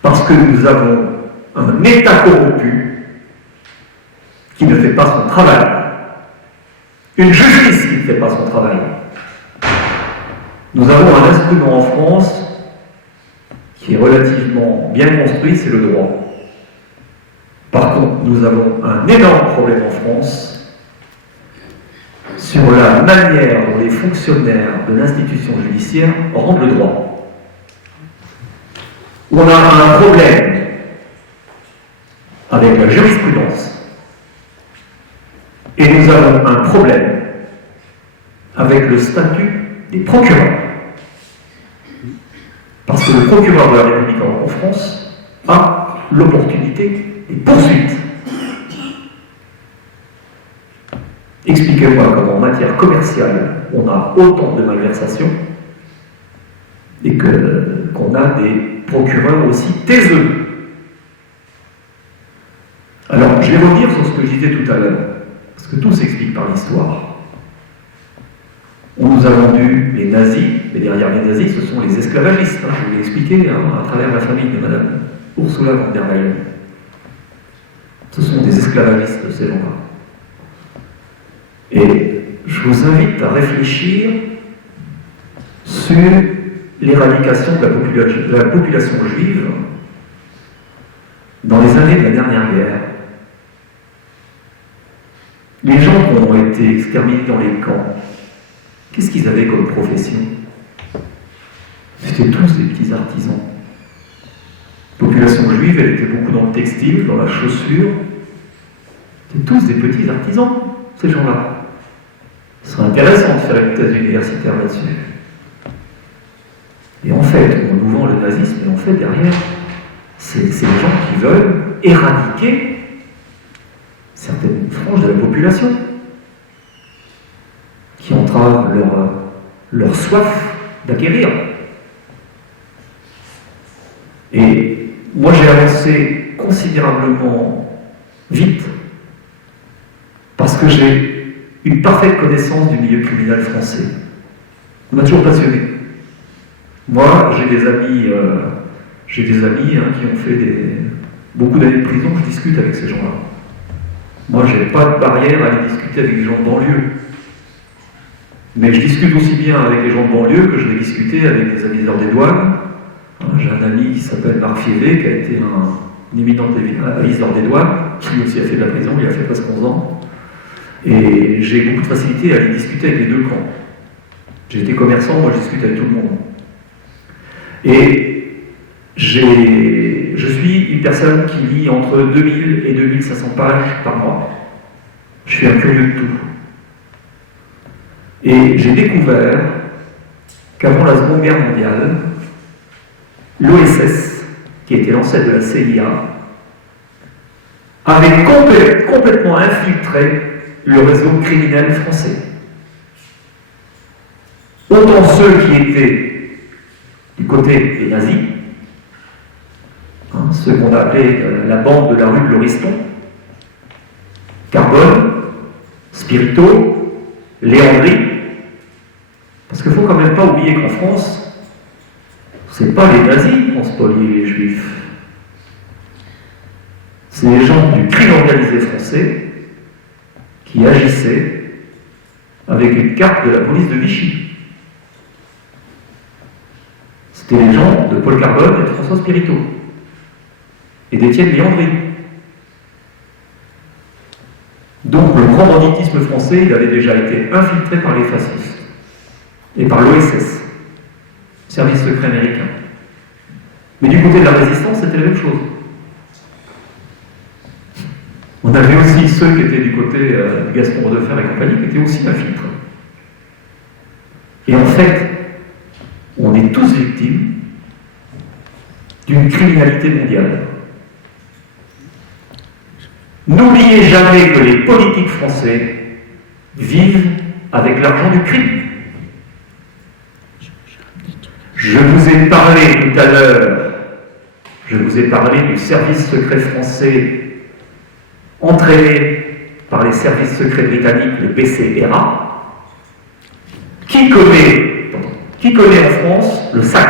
parce que nous avons un État corrompu qui ne fait pas son travail, une justice qui ne fait pas son travail. Nous avons un instrument en France qui est relativement bien construit, c'est le droit. Par contre, nous avons un énorme problème en France sur la manière dont les fonctionnaires de l'institution judiciaire rendent le droit. On a un problème avec la jurisprudence. Et nous avons un problème avec le statut des procureurs. Parce que le procureur de la République en France a l'opportunité des poursuites. Expliquez-moi comment en matière commerciale on a autant de malversations et qu'on a des procureurs aussi taiseux. Alors, je vais revenir sur ce que je disais tout à l'heure. Parce que tout s'explique par l'histoire. On nous a vendu les nazis, mais derrière les nazis, ce sont les esclavagistes. Je vous l'ai expliqué à travers la famille de Madame Ursula von der Leyen. Ce sont des esclavagistes, ces gens-là. Et je vous invite à réfléchir sur l'éradication de la population juive dans les années de la dernière guerre. Les gens qui ont été exterminés dans les camps, qu'est-ce qu'ils avaient comme profession? C'était tous des petits artisans. La population juive juive, elle était beaucoup dans le textile, dans la chaussure. C'était tous des petits artisans, ces gens-là. Ce serait intéressant de faire une thèse universitaire là-dessus. Et en fait, on nous vend le nazisme, et en fait, derrière, c'est les gens qui veulent éradiquer certaines franges de la population, qui entravent leur soif d'acquérir. Et moi, j'ai avancé considérablement vite, parce que j'ai une parfaite connaissance du milieu criminel français. Ça m'a toujours passionné. Moi, j'ai des amis qui ont fait beaucoup d'années de prison, je discute avec ces gens-là. Moi, je n'ai pas de barrière à aller discuter avec des gens de banlieue. Mais je discute aussi bien avec les gens de banlieue que je vais discuter avec des aviseurs des douanes. J'ai un ami qui s'appelle Marc Fievé, qui a été un éminent aviseur des douanes, qui aussi a fait de la prison, il a fait presque 11 ans. Et j'ai beaucoup de facilité à aller discuter avec les deux camps. J'ai été commerçant, moi je discute avec tout le monde. Et je suis une personne qui lit entre 2000 et 2500 pages par mois. Je suis un curieux de tout. Et j'ai découvert qu'avant la Seconde Guerre mondiale, l'OSS, qui était l'ancêtre de la CIA, avait complètement infiltré le réseau criminel français. Autant ceux qui étaient du côté des nazis, ceux qu'on a appelés la bande de la rue de Lauriston, Carbone, Spirito, Léandri, parce qu'il ne faut quand même pas oublier qu'en France, c'est pas les nazis qui ont spolié les juifs, c'est les gens du crime organisé français qui agissaient avec une carte de la police de Vichy. C'était les gens de Paul Carbone et de François Spirito et d'Étienne Léandri. Donc le grand banditisme français, il avait déjà été infiltré par les fascistes et par l'OSS, service secret américain. Mais du côté de la résistance, c'était la même chose. On avait aussi ceux qui étaient du côté de Gaston Rodefert et compagnie, qui étaient aussi infiltrés. Et en fait, on est tous victimes d'une criminalité mondiale. N'oubliez jamais que les politiques français vivent avec l'argent du crime. Je vous ai parlé tout à l'heure, je vous ai parlé du service secret français entraîné par les services secrets britanniques, le BCRA. Qui connaît en France le SAC?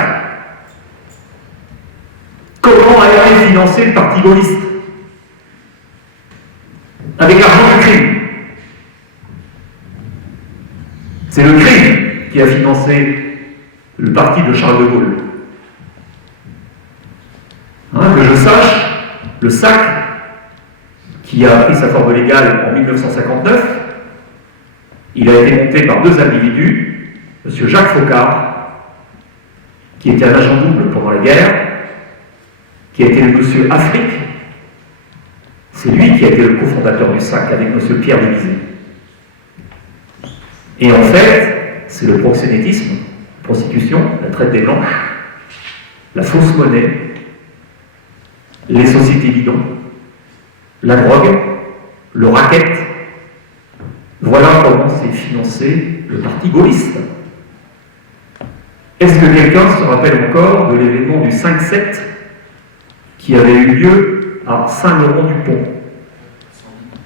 Comment a-t-il financé le parti gaulliste? Avec l'argent du crime. C'est le crime qui a financé le parti de Charles de Gaulle. Que je sache, le SAC, qui a pris sa forme légale en 1959, il a été monté par deux individus, M. Jacques Faucard, qui était un agent double pendant la guerre, qui a été le M. Afrique, c'est lui qui a été le cofondateur du SAC avec M. Pierre Lévisé. Et en fait, c'est le proxénétisme, la prostitution, la traite des blanches, la fausse monnaie, les sociétés bidons, la drogue, le racket. Voilà comment s'est financé le parti gaulliste. Est-ce que quelqu'un se rappelle encore de l'événement du 5-7 qui avait eu lieu à Saint-Laurent-du-Pont?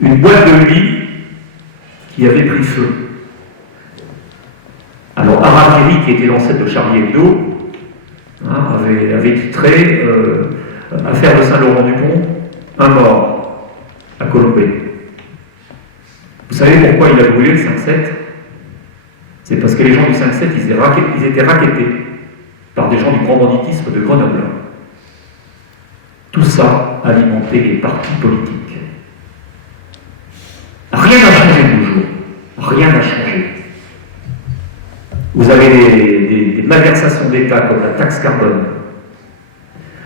Une boîte de nuit qui avait pris feu. Alors Araquiri, qui était l'ancêtre de Charlie Hebdo, avait titré Affaire de Saint-Laurent-du-Pont, un mort à Colombey. Vous savez pourquoi il a brûlé le 5-7? C'est parce que les gens du 5-7, ils étaient rackettés par des gens du grand banditisme de Grenoble. Tout ça alimentait les partis politiques. Rien n'a changé de nos jours. Rien n'a changé. Vous avez des malversations d'État comme la taxe carbone.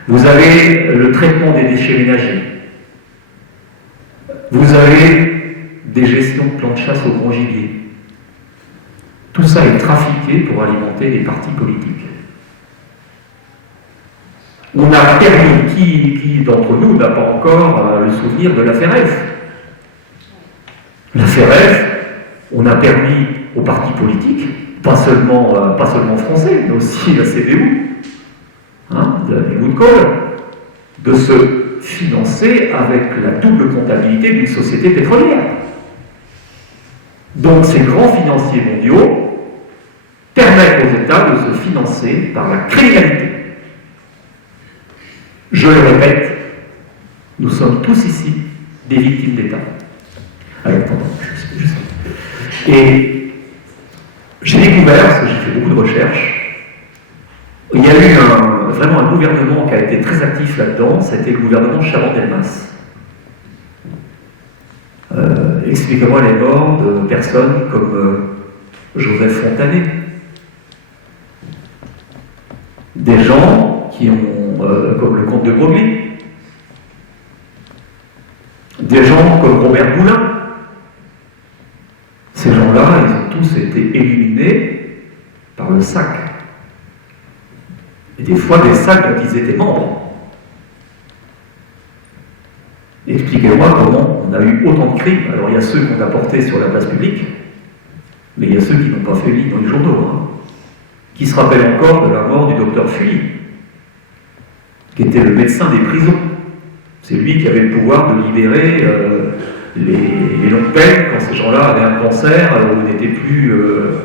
Vous avez le traitement des déchets ménagers. Vous avez des gestions de plans de chasse au grand gibier. Tout ça est trafiqué pour alimenter les partis politiques. On a permis, qui d'entre nous n'a pas encore le souvenir de l'affaire F? L'affaire F, on a permis aux partis politiques, pas seulement français, mais aussi la CDU, de Helmut Kohl, de se financer avec la double comptabilité d'une société pétrolière. Donc ces grands financiers mondiaux permettent aux États de se financer par la criminalité. Je le répète, nous sommes tous ici des victimes d'État. Alors, attends, juste. Et j'ai découvert, parce que j'ai fait beaucoup de recherches, il y a eu vraiment un gouvernement qui a été très actif là-dedans, c'était le gouvernement Chaban-Delmas. Expliquez-moi les morts de personnes comme Joseph Fontanet. Des gens qui ont, comme le comte de Broglie, des gens comme Robert Boulin. Ces gens-là, ils ont tous été éliminés par le SAC. Et des fois, des SAC dont ils étaient membres. Expliquez-moi comment on a eu autant de crimes. Alors, il y a ceux qu'on a portés sur la place publique, mais il y a ceux qui n'ont pas fait ligne dans les journaux. Qui se rappellent encore de la mort du docteur Fully, qui était le médecin des prisons. C'est lui qui avait le pouvoir de libérer les longues peines quand ces gens-là avaient un cancer ou n'étaient plus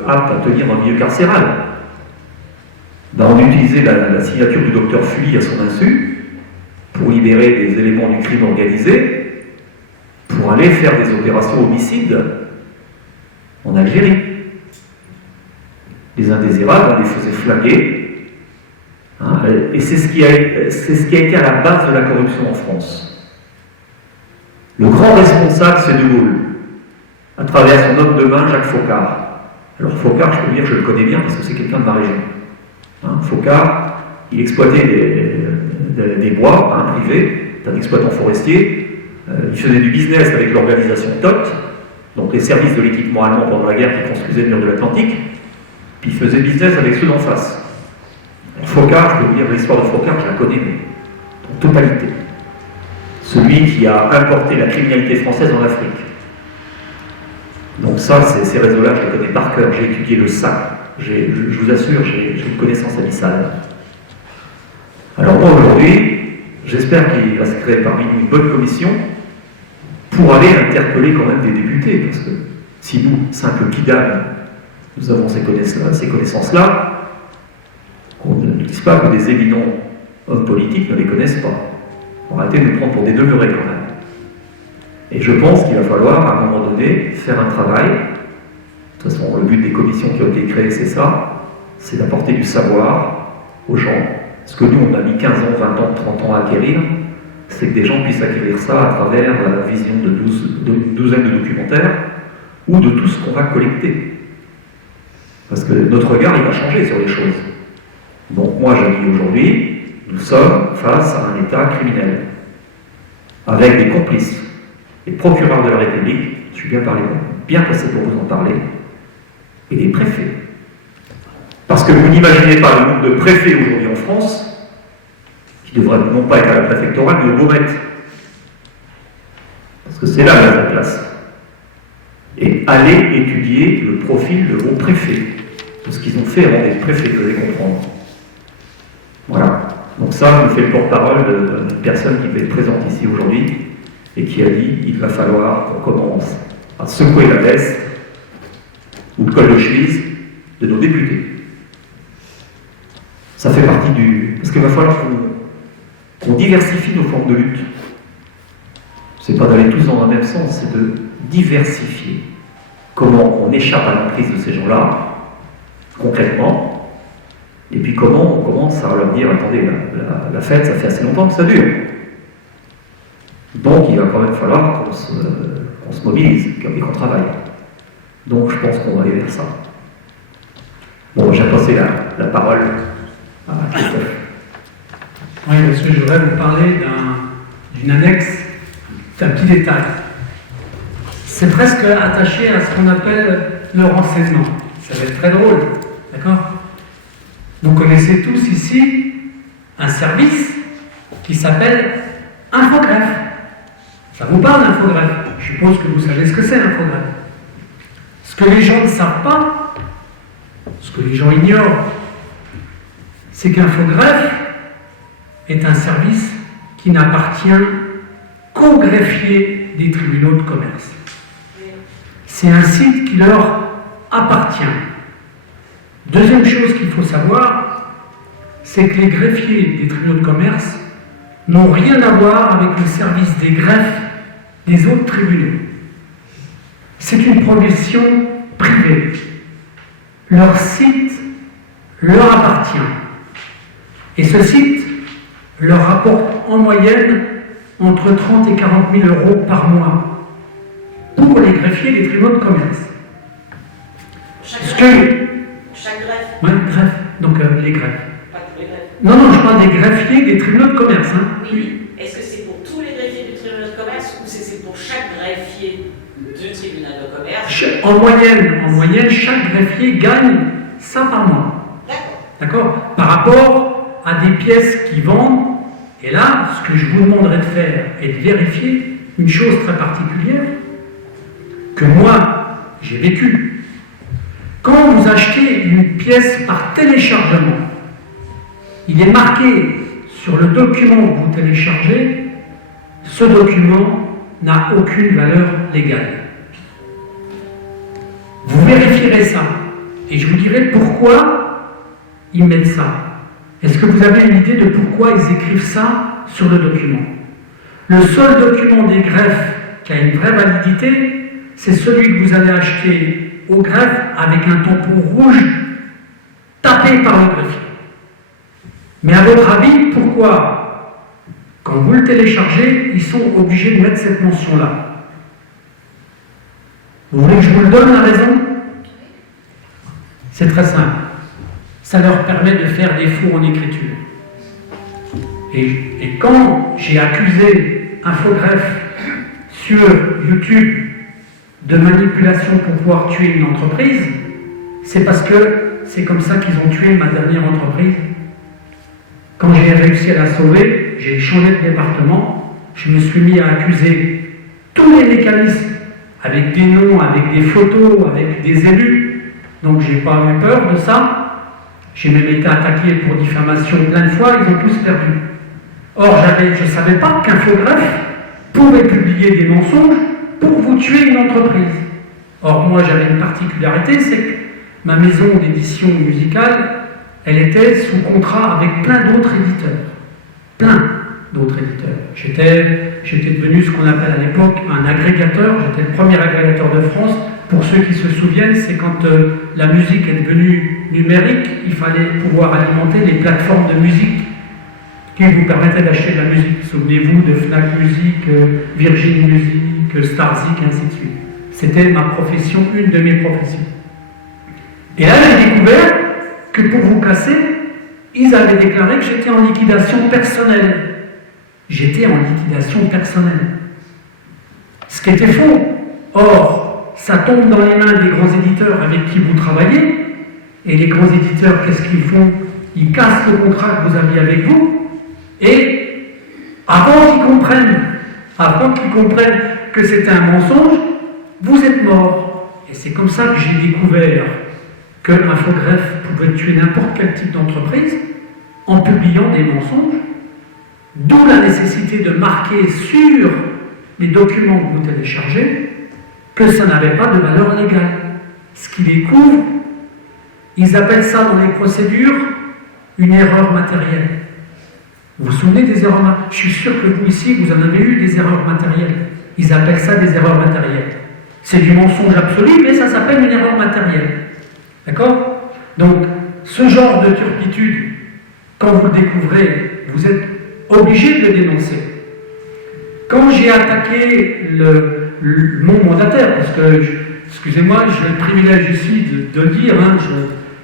aptes à tenir un milieu carcéral. On utilisait la signature du docteur Fully à son insu pour libérer des éléments du crime organisé pour aller faire des opérations homicides en Algérie. Les indésirables, on les faisait flaguer. Et c'est ce qui a été à la base de la corruption en France. Le grand responsable, c'est De Gaulle, à travers son homme de main, Jacques Faucard. Alors Faucard, je peux dire que je le connais bien parce que c'est quelqu'un de ma région. Faucard, il exploitait des bois privés, c'est un exploitant forestier. Il faisait du business avec l'organisation TOT, donc les services de l'équipement allemand pendant la guerre qui construisaient le mur de l'Atlantique. Puis il faisait business avec ceux d'en face. Faucard, je peux vous dire l'histoire de Faucard, je la connais, mais en totalité. Celui qui a importé la criminalité française en Afrique. Donc ça, ces réseaux-là, je les connais par cœur. J'ai étudié le SAC. Je vous assure, j'ai une connaissance abyssale. Alors moi, aujourd'hui, j'espère qu'il va se créer parmi nous une bonne commission pour aller interpeller quand même des députés, parce que si nous, simples kidam, nous avons ces connaissances-là, qu'on ne dise pas que des éminents hommes politiques ne les connaissent pas. On va arrêter de nous prendre pour des demeurés quand même. Et je pense qu'il va falloir, à un moment donné, faire un travail. De toute façon, le but des commissions qui ont été créées, c'est ça, c'est d'apporter du savoir aux gens. Ce que nous, on a mis 15 ans, 20 ans, 30 ans à acquérir, c'est que des gens puissent acquérir ça à travers la vision d'une douzaine de documentaires ou de tout ce qu'on va collecter. Parce que notre regard, il va changer sur les choses. Donc moi, je dis aujourd'hui, nous sommes face à un État criminel, avec des complices, les procureurs de la République, je suis bien placé pour vous en parler, et des préfets. Parce que vous n'imaginez pas le nombre de préfets aujourd'hui en France, qui devraient non pas être à la préfectorale, mais au Beaumet. Parce que c'est là la place. Et aller étudier le profil de vos préfets. De ce qu'ils ont fait avant d'être préfets, vous allez comprendre. Voilà. Donc ça, me fait le porte-parole d'une personne qui va être présente ici aujourd'hui et qui a dit il va falloir qu'on commence à secouer la veste ou le col de chemise de nos députés. Ça fait partie du... Parce qu'il va falloir qu'on diversifie nos formes de lutte. C'est pas d'aller tous dans le même sens, c'est de diversifier. Comment on échappe à l'emprise de ces gens-là, concrètement, et puis comment on commence à leur dire, attendez, la fête, ça fait assez longtemps que ça dure. Donc il va quand même falloir qu'on se mobilise et qu'on travaille. Donc je pense qu'on va aller vers ça. Bon, j'ai passé la parole à Christophe. Oui, parce que je voudrais vous parler d'une annexe, d'un petit détail. C'est presque attaché à ce qu'on appelle le renseignement. Ça va être très drôle, d'accord? Vous connaissez tous ici un service qui s'appelle Infogreffe. Ça vous parle, Infogreffe? Je suppose que vous savez ce que c'est, Infogreffe. Ce que les gens ne savent pas, ce que les gens ignorent, c'est qu'Infogreffe est un service qui n'appartient qu'aux greffiers des tribunaux de commerce. C'est un site qui leur appartient. Deuxième chose qu'il faut savoir, c'est que les greffiers des tribunaux de commerce n'ont rien à voir avec le service des greffes des autres tribunaux. C'est une profession privée. Leur site leur appartient. Et ce site leur rapporte en moyenne entre 30 et 40 000 euros par mois pour les greffiers des tribunaux de commerce. Chaque greffe. Oui, greffe. Donc les greffes. Pas tous les greffes. Non, je parle des greffiers des tribunaux de commerce. Hein. Oui. Est-ce que c'est pour tous les greffiers du tribunal de commerce ou c'est pour chaque greffier du tribunal de commerce? En moyenne, chaque greffier gagne ça par mois. D'accord. Par rapport à des pièces qui vendent, et là, ce que je vous demanderai de faire est de vérifier une chose très particulière que moi, j'ai vécue. Quand vous achetez une pièce par téléchargement, il est marqué sur le document que vous téléchargez, ce document n'a aucune valeur légale. Vous vérifierez ça, et je vous dirai pourquoi ils mettent ça. Est-ce que vous avez une idée de pourquoi ils écrivent ça sur le document? Le seul document des greffes qui a une vraie validité, c'est celui que vous allez acheter au greffe avec un tampon rouge tapé par le greffier. Mais à votre avis, pourquoi, quand vous le téléchargez, ils sont obligés de mettre cette mention-là? Vous voulez que je vous le donne, la raison? C'est très simple. Ça leur permet de faire des faux en écriture. Et quand j'ai accusé Infogreffe sur YouTube de manipulation pour pouvoir tuer une entreprise, c'est parce que c'est comme ça qu'ils ont tué ma dernière entreprise. Quand j'ai réussi à la sauver, j'ai changé de département, je me suis mis à accuser tous les mécanismes, avec des noms, avec des photos, avec des élus. Donc j'ai pas eu peur de ça. J'ai même été attaqué pour diffamation plein de fois, ils ont tous perdu. Or, je ne savais pas qu'Infogreffe pouvait publier des mensonges pour vous tuer une entreprise. Or, moi, j'avais une particularité, c'est que ma maison d'édition musicale, elle était sous contrat avec plein d'autres éditeurs. Plein d'autres éditeurs. J'étais devenu ce qu'on appelle à l'époque un agrégateur, j'étais le premier agrégateur de France. Pour ceux qui se souviennent, c'est quand la musique est devenue numérique, il fallait pouvoir alimenter les plateformes de musique qui vous permettaient d'acheter de la musique. Souvenez-vous de Fnac Music, Virgin Music, Starzik, et ainsi de suite. C'était ma profession, une de mes professions. Et là, j'ai découvert que pour vous casser, ils avaient déclaré que j'étais en liquidation personnelle. J'étais en liquidation personnelle. Ce qui était faux. Or, ça tombe dans les mains des grands éditeurs avec qui vous travaillez, et les grands éditeurs, qu'est-ce qu'ils font? Ils cassent le contrat que vous aviez avec vous, et avant qu'ils comprennent que c'était un mensonge, vous êtes mort. Et c'est comme ça que j'ai découvert que Infogreffe pouvait tuer n'importe quel type d'entreprise en publiant des mensonges, d'où la nécessité de marquer sur les documents que vous téléchargez que ça n'avait pas de valeur légale. Ce qui les couvre, ils appellent ça dans les procédures une erreur matérielle. Vous vous souvenez des erreurs matérielles? Je suis sûr que vous ici, vous en avez eu des erreurs matérielles. Ils appellent ça des erreurs matérielles. C'est du mensonge absolu, mais ça s'appelle une erreur matérielle. D'accord? Donc, ce genre de turpitude, quand vous le découvrez, vous êtes obligé de le dénoncer. Quand j'ai attaqué mon mandataire, parce que, excusez-moi, j'ai le privilège ici de dire,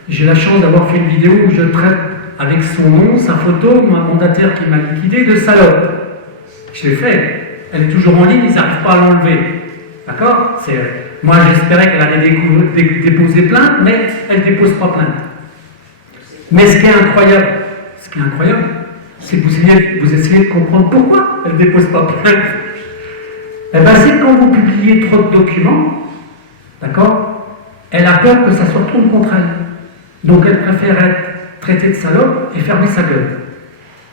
j'ai la chance d'avoir fait une vidéo où je traite avec son nom, sa photo, mon mandataire qui m'a liquidé, de salope. Je l'ai fait. Elle est toujours en ligne, ils n'arrivent pas à l'enlever. D'accord? Moi, j'espérais qu'elle allait déposer plainte, mais elle ne dépose pas plainte. Mais ce qui est incroyable, c'est que vous essayez de comprendre pourquoi elle ne dépose pas plainte. Eh bien, c'est quand vous publiez trop de documents, d'accord, elle a peur que ça se retourne contre elle. Donc, elle préfère être traitée de salope et fermer sa gueule.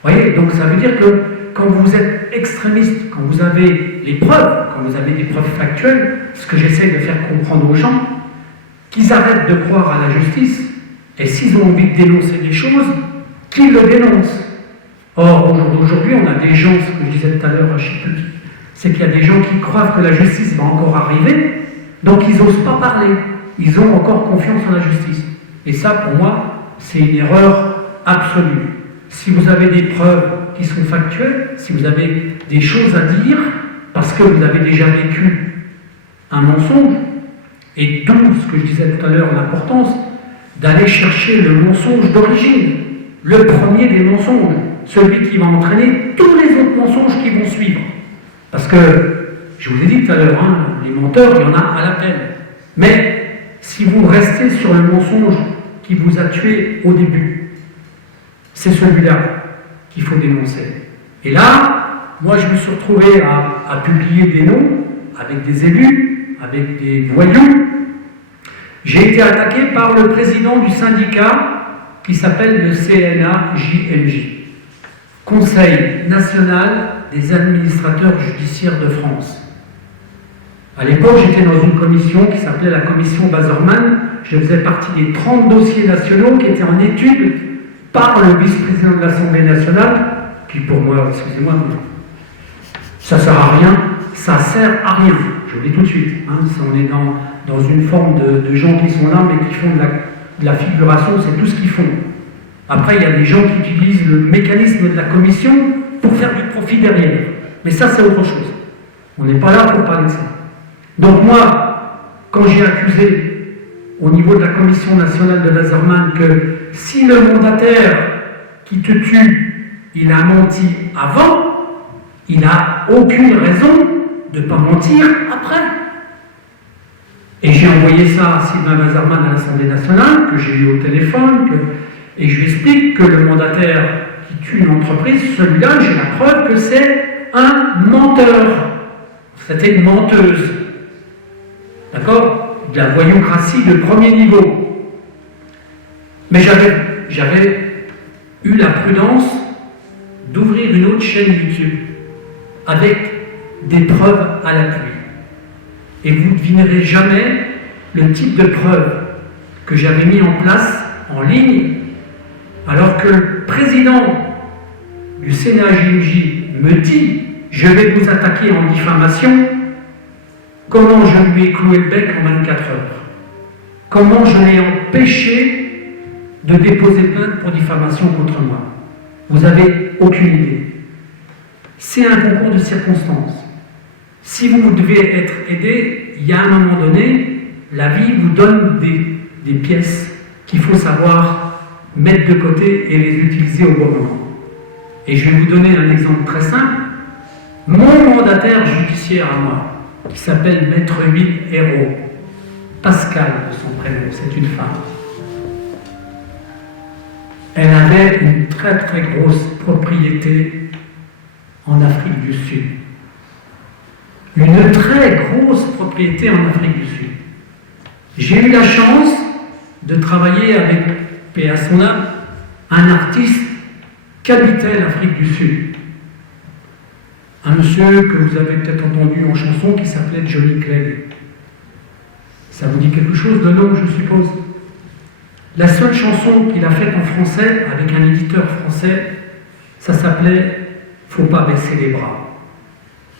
Vous voyez? Donc, ça veut dire que quand vous êtes extrémiste, quand vous avez les preuves, quand vous avez des preuves factuelles, ce que j'essaie de faire comprendre aux gens, qu'ils arrêtent de croire à la justice, et s'ils ont envie de dénoncer des choses, qu'ils le dénoncent. Or, aujourd'hui, on a des gens, ce que je disais tout à l'heure, je ne sais plus qui, c'est qu'il y a des gens qui croient que la justice va encore arriver, donc ils n'osent pas parler. Ils ont encore confiance en la justice. Et ça, pour moi, c'est une erreur absolue. Si vous avez des preuves qui sont factuelles, si vous avez des choses à dire, parce que vous avez déjà vécu un mensonge, et d'où ce que je disais tout à l'heure, l'importance d'aller chercher le mensonge d'origine, le premier des mensonges, celui qui va entraîner tous les autres mensonges qui vont suivre. Parce que, je vous ai dit tout à l'heure, les menteurs, il y en a à la peine. Mais si vous restez sur le mensonge qui vous a tué au début, c'est celui-là qu'il faut dénoncer. Et là, moi je me suis retrouvé à publier des noms avec des élus, avec des voyous. J'ai été attaqué par le président du syndicat qui s'appelle le CNAJMJ, Conseil national des administrateurs judiciaires de France. À l'époque, j'étais dans une commission qui s'appelait la commission Bazerman. Je faisais partie des 30 dossiers nationaux qui étaient en étude par le vice-président de l'Assemblée nationale. Puis pour moi, excusez-moi, ça ne sert à rien. Ça sert à rien. Je le dis tout de suite. On est dans une forme de gens qui sont là, mais qui font de la figuration, c'est tout ce qu'ils font. Après, il y a des gens qui utilisent le mécanisme de la commission pour faire du profit derrière. Mais ça, c'est autre chose. On n'est pas là pour parler de ça. Donc moi, quand j'ai accusé au niveau de la commission nationale de Bazerman que si le mandataire qui te tue, il a menti avant, il n'a aucune raison de ne pas mentir après. Et j'ai envoyé ça à Sylvain Bazerman à l'Assemblée nationale, que j'ai eu au téléphone, et je lui explique que le mandataire qui tue une entreprise, celui-là, j'ai la preuve que c'est un menteur. C'était une menteuse. D'accord? De la voyoucratie de premier niveau. Mais j'avais eu la prudence d'ouvrir une autre chaîne YouTube avec des preuves à l'appui. Et vous ne devinerez jamais le type de preuves que j'avais mis en place en ligne, alors que le président du CNAJMJ me dit « Je vais vous attaquer en diffamation », comment je lui ai cloué le bec en 24 heures. Comment je l'ai empêché de déposer plainte pour diffamation contre moi. Vous n'avez aucune idée. C'est un concours de circonstances. Si vous devez être aidé, il y a un moment donné, la vie vous donne des pièces qu'il faut savoir mettre de côté et les utiliser au bon moment. Et je vais vous donner un exemple très simple. Mon mandataire judiciaire à moi, qui s'appelle Maître Huile Hérault, Pascal de son prénom, c'est une femme. Elle avait une très très grosse propriété en Afrique du Sud. Une très grosse propriété en Afrique du Sud. J'ai eu la chance de travailler avec, paix à son âme, un artiste qui habitait l'Afrique du Sud. Un monsieur que vous avez peut-être entendu en chanson qui s'appelait Johnny Clegg. Ça vous dit quelque chose de nom, je suppose? La seule chanson qu'il a faite en français, avec un éditeur français, ça s'appelait « Faut pas baisser les bras ».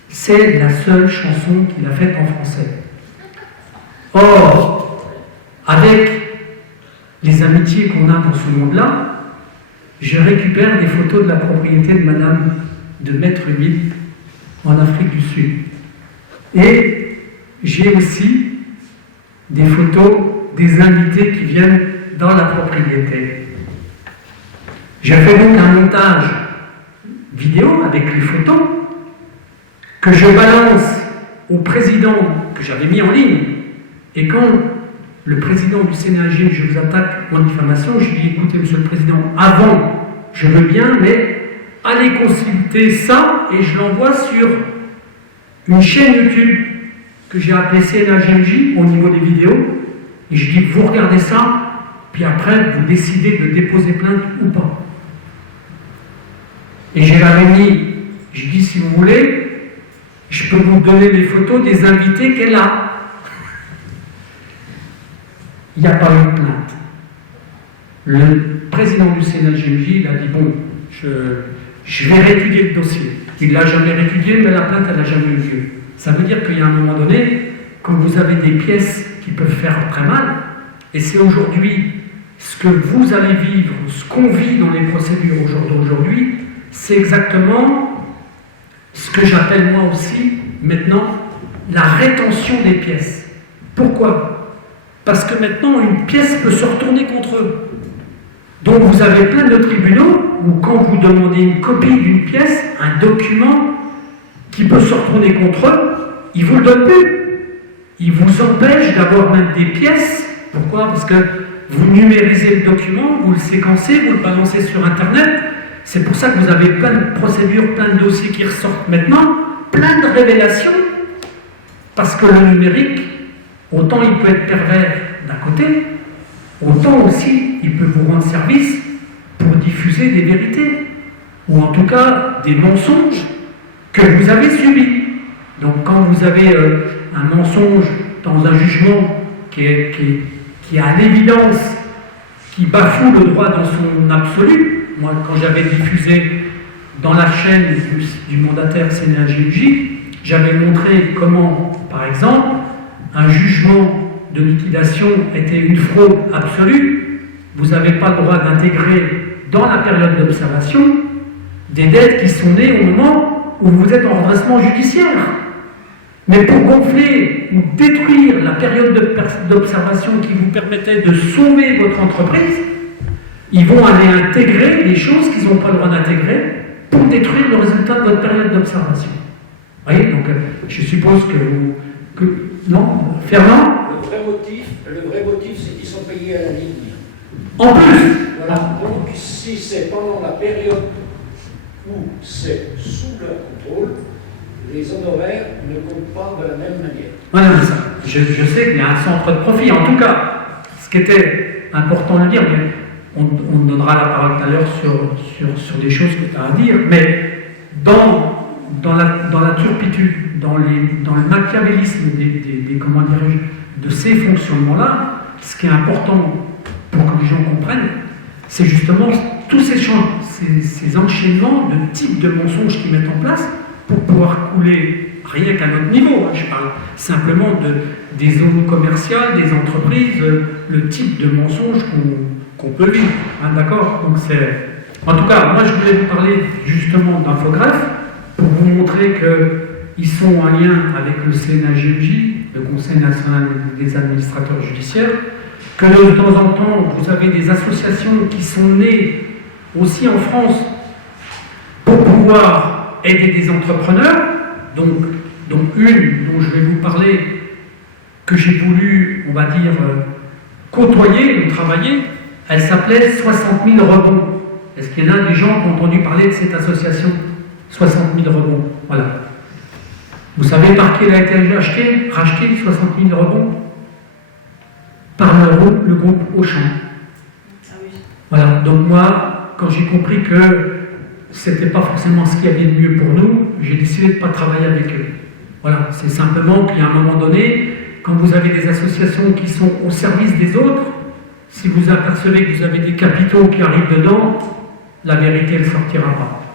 C'est la seule chanson qu'il a faite en français. Or, avec les amitiés qu'on a dans ce monde-là, je récupère des photos de la propriété de Madame de Maître Huile en Afrique du Sud. Et j'ai aussi des photos des invités qui viennent dans la propriété. J'ai fait donc un montage vidéo avec les photos que je balance au président que j'avais mis en ligne. Et quand le président du CNAG, je vous attaque en diffamation, je lui dis écoutez, monsieur le président, avant, je veux bien, mais allez consulter ça, et je l'envoie sur une chaîne YouTube que j'ai appelée CNAGMJ au niveau des vidéos, et je dis vous regardez ça, puis après vous décidez de déposer plainte ou pas. Et je l'avais mis, je dis si vous voulez, je peux vous donner les photos des invités qu'elle a. Il n'y a pas eu de plainte. Le président du CNAGMJ, il a dit bon, je vais réétudier le dossier. Il ne l'a jamais réétudié, mais la plainte, elle n'a jamais eu lieu. Ça veut dire qu'il y a un moment donné, quand vous avez des pièces qui peuvent faire très mal, et c'est aujourd'hui ce que vous allez vivre, ce qu'on vit dans les procédures aujourd'hui, c'est exactement ce que j'appelle moi aussi maintenant la rétention des pièces. Pourquoi? Parce que maintenant une pièce peut se retourner contre eux. Donc vous avez plein de tribunaux où quand vous demandez une copie d'une pièce, un document qui peut se retourner contre eux, ils ne vous le donnent plus. Ils vous empêchent d'avoir même des pièces. Pourquoi? Parce que vous numérisez le document, vous le séquencez, vous le balancez sur Internet. C'est pour ça que vous avez plein de procédures, plein de dossiers qui ressortent maintenant, plein de révélations, parce que le numérique, autant il peut être pervers d'un côté, autant aussi il peut vous rendre service pour diffuser des vérités, ou en tout cas des mensonges que vous avez subis. Donc quand vous avez un mensonge dans un jugement qui est à l'évidence, qui bafoue le droit dans son absolu. Moi, quand j'avais diffusé dans la chaîne du mandataire CNAGMJ, j'avais montré comment, par exemple, un jugement de liquidation était une fraude absolue. Vous n'avez pas le droit d'intégrer dans la période d'observation des dettes qui sont nées au moment où vous êtes en redressement judiciaire. Mais pour gonfler ou détruire la période d'observation qui vous permettait de sauver votre entreprise, ils vont aller intégrer des choses qu'ils n'ont pas le droit d'intégrer pour détruire le résultat de votre période d'observation. Vous voyez, donc je suppose que non, Fernand? Le vrai motif, c'est qu'ils sont payés à la ligne. En plus. Voilà. Donc si c'est pendant la période où c'est sous leur contrôle, les honoraires ne comptent pas de la même manière. Voilà, c'est ça. Je sais qu'il y a un centre de profit. En tout cas, ce qui était important de dire, mais on donnera la parole tout à l'heure sur des choses que tu as à dire, mais dans la turpitude, dans le machiavélisme comment dirais-je, de ces fonctionnements-là, ce qui est important pour que les gens comprennent, c'est justement tous ces enchaînements de types de mensonges qu'ils mettent en place pour pouvoir couler rien qu'à notre niveau. Je parle simplement des zones commerciales, des entreprises, le type de mensonges qu'on peut vivre. D'accord? Donc en tout cas, moi je voulais vous parler justement d'Infogreffe pour vous montrer qu'ils sont en lien avec le CNAGMJ, le Conseil national des administrateurs judiciaires, que de temps en temps, vous avez des associations qui sont nées aussi en France pour pouvoir aider des entrepreneurs, donc une dont je vais vous parler, que j'ai voulu, on va dire, côtoyer ou travailler, elle s'appelait 60 000 rebonds. Est-ce qu'il y en a des gens qui ont entendu parler de cette association 60 000 rebonds? Voilà. Vous savez par qui elle a été racheté 60 000 rebonds? Par le groupe Auchan. Ah oui. Voilà. Donc moi, quand j'ai compris que c'était pas forcément ce qu'il y avait de mieux pour nous, j'ai décidé de ne pas travailler avec eux. Voilà. C'est simplement qu'il y a un moment donné, quand vous avez des associations qui sont au service des autres, si vous apercevez que vous avez des capitaux qui arrivent dedans, la vérité, elle ne sortira pas.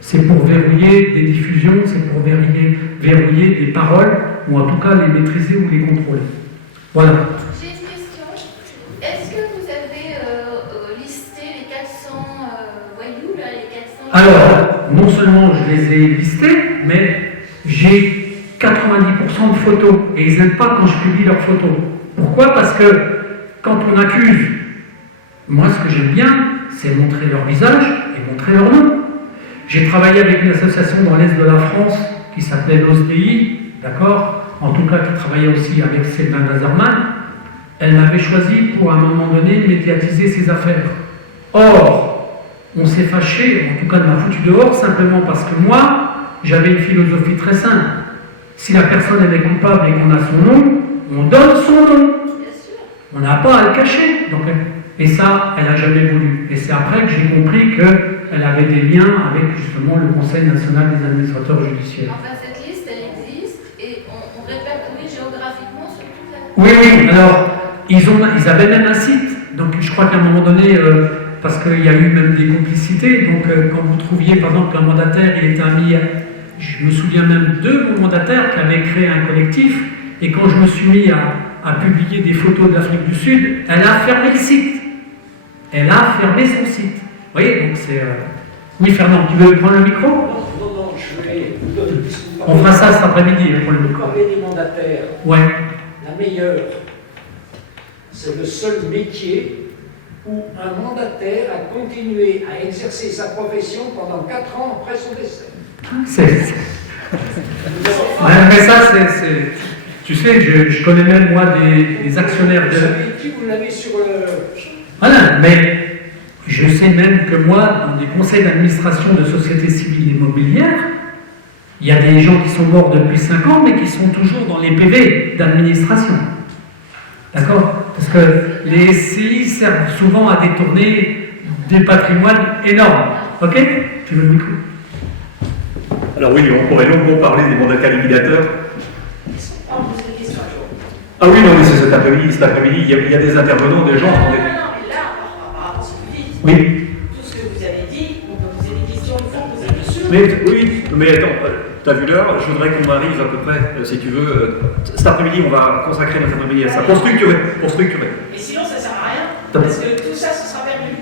C'est pour verrouiller des diffusions, c'est pour verrouiller des paroles, ou en tout cas les maîtriser ou les contrôler. Voilà. J'ai une question. Est-ce que vous avez listé les 400 voyous, là, les 400... Alors, non seulement je les ai listés, mais j'ai 90% de photos, et ils n'aiment pas quand je publie leurs photos. Pourquoi? Parce que quand on accuse Moi, ce que j'aime bien, c'est montrer leur visage et montrer leur nom. J'ai travaillé avec une association dans l'Est de la France qui s'appelait l'OSDI, d'accord? En tout cas, qui travaillait aussi avec Sylvain Lazarman. Elle m'avait choisi pour, à un moment donné, médiatiser ses affaires. Or, on s'est fâché, en tout cas, de m'a foutu dehors, simplement parce que moi, j'avais une philosophie très simple. Si la personne elle est coupable et qu'on a son nom, on donne son nom. Bien sûr. On n'a pas à le cacher. Donc, et ça, elle n'a jamais voulu. Et c'est après que j'ai compris qu'elle avait des liens avec justement le Conseil national des administrateurs judiciaires. Enfin, cette liste, elle existe et on répertorie géographiquement sur toute la... Oui, oui, alors, ils avaient même un site. Donc, je crois qu'à un moment donné, parce qu'il y a eu même des complicités, donc quand vous trouviez, par exemple, qu'un mandataire, il était ami, je me souviens même de mon mandataire qui avait créé un collectif, et quand je me suis mis à publier des photos de l'Afrique du Sud, elle a fermé le site. Elle a fermé son site. Vous voyez, donc c'est... Oui, Fernand, tu veux prendre le micro? Non, je vais vous donner. On fera ça cet après-midi, pour le Vous micro. parlez des mandataires. Ouais. La meilleure, c'est le seul métier où un mandataire a continué à exercer sa profession pendant 4 ans après son décès. Ouais, mais ça, c'est... Tu sais, je connais même, moi, des actionnaires Vous de... savez qui vous l'avez sur le... Voilà, mais je sais même que moi, dans des conseils d'administration de sociétés civiles immobilières, il y a des gens qui sont morts depuis 5 ans, mais qui sont toujours dans les PV d'administration. D'accord? Parce que les SCI servent souvent à détourner des patrimoines énormes. Ok? Tu veux le micro? Alors oui, on pourrait longuement parler des mandataires liquidateurs. On pose des questions à jour. Ah oui, non, mais c'est cet après-midi, il y a des intervenants, des gens... Non, mais là, par rapport à ce que vous dites, Oui, tout ce que vous avez dit, on peut poser des questions une fois posées dessus. mais attends, t'as vu l'heure, je voudrais qu'on arrive à peu près, si tu veux, cet après-midi, on va consacrer notre après-midi à ça, pour structurer. Mais sinon, ça sert à rien, Top. parce que tout ça, ce sera perdu.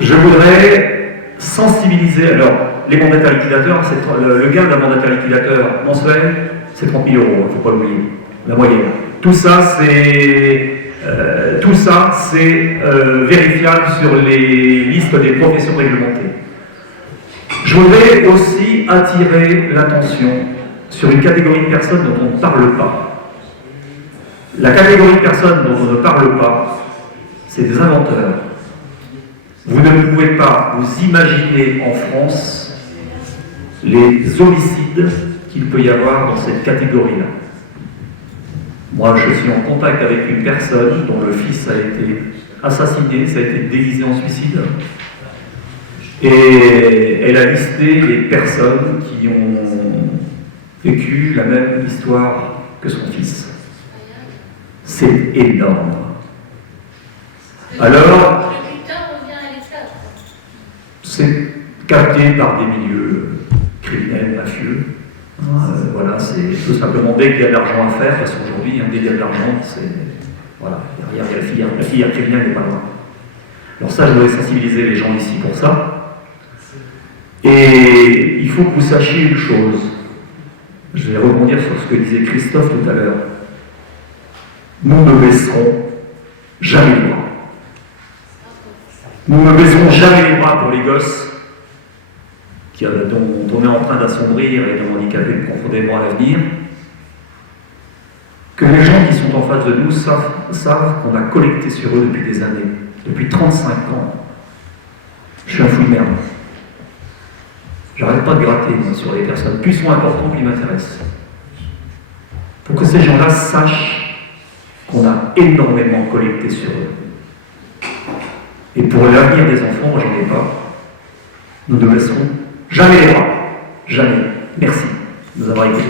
Je voudrais sensibiliser, alors, les mandataires liquidateurs, le gain d'un mandataire liquidateur mensuel, c'est 30 000 €, il ne faut pas l'oublier, la moyenne. Tout ça, c'est vérifiable sur les listes des professions réglementées. Je voudrais aussi attirer l'attention sur une catégorie de personnes dont on ne parle pas. La catégorie de personnes dont on ne parle pas, c'est des inventeurs. Vous ne pouvez pas vous imaginer en France les homicides qu'il peut y avoir dans cette catégorie-là. Moi, je suis en contact avec une personne dont le fils a été assassiné, ça a été déguisé en suicide. Et elle a listé les personnes qui ont vécu la même histoire que son fils. C'est énorme. Alors, Le butin revient à l'État. c'est capté par des milieux criminels, mafieux. Voilà, c'est tout simplement dès qu'il y a de l'argent à faire, parce qu'aujourd'hui, dès qu'il y a de l'argent, c'est... Voilà, il y a la filière criminelle n'est pas loin. Alors ça, je voudrais sensibiliser les gens ici pour ça. Et il faut que vous sachiez une chose. Je vais rebondir sur ce que disait Christophe tout à l'heure. Nous ne baisserons jamais les bras. Nous ne baisserons jamais les bras pour les gosses dont on est en train d'assombrir et de handicaper profondément à l'avenir. Que les gens qui sont en face de nous savent qu'on a collecté sur eux depuis des années, depuis 35 ans. Je suis un fou de merde. J'arrête pas de gratter moi, sur les personnes. Plus ils sont importants, plus ils m'intéressent. Pour que ces gens-là sachent qu'on a énormément collecté sur eux. Et pour l'avenir des enfants, moi j'en ai pas, nous ne baisserons jamais les bras. Jamais. Merci de nous avoir écoutés.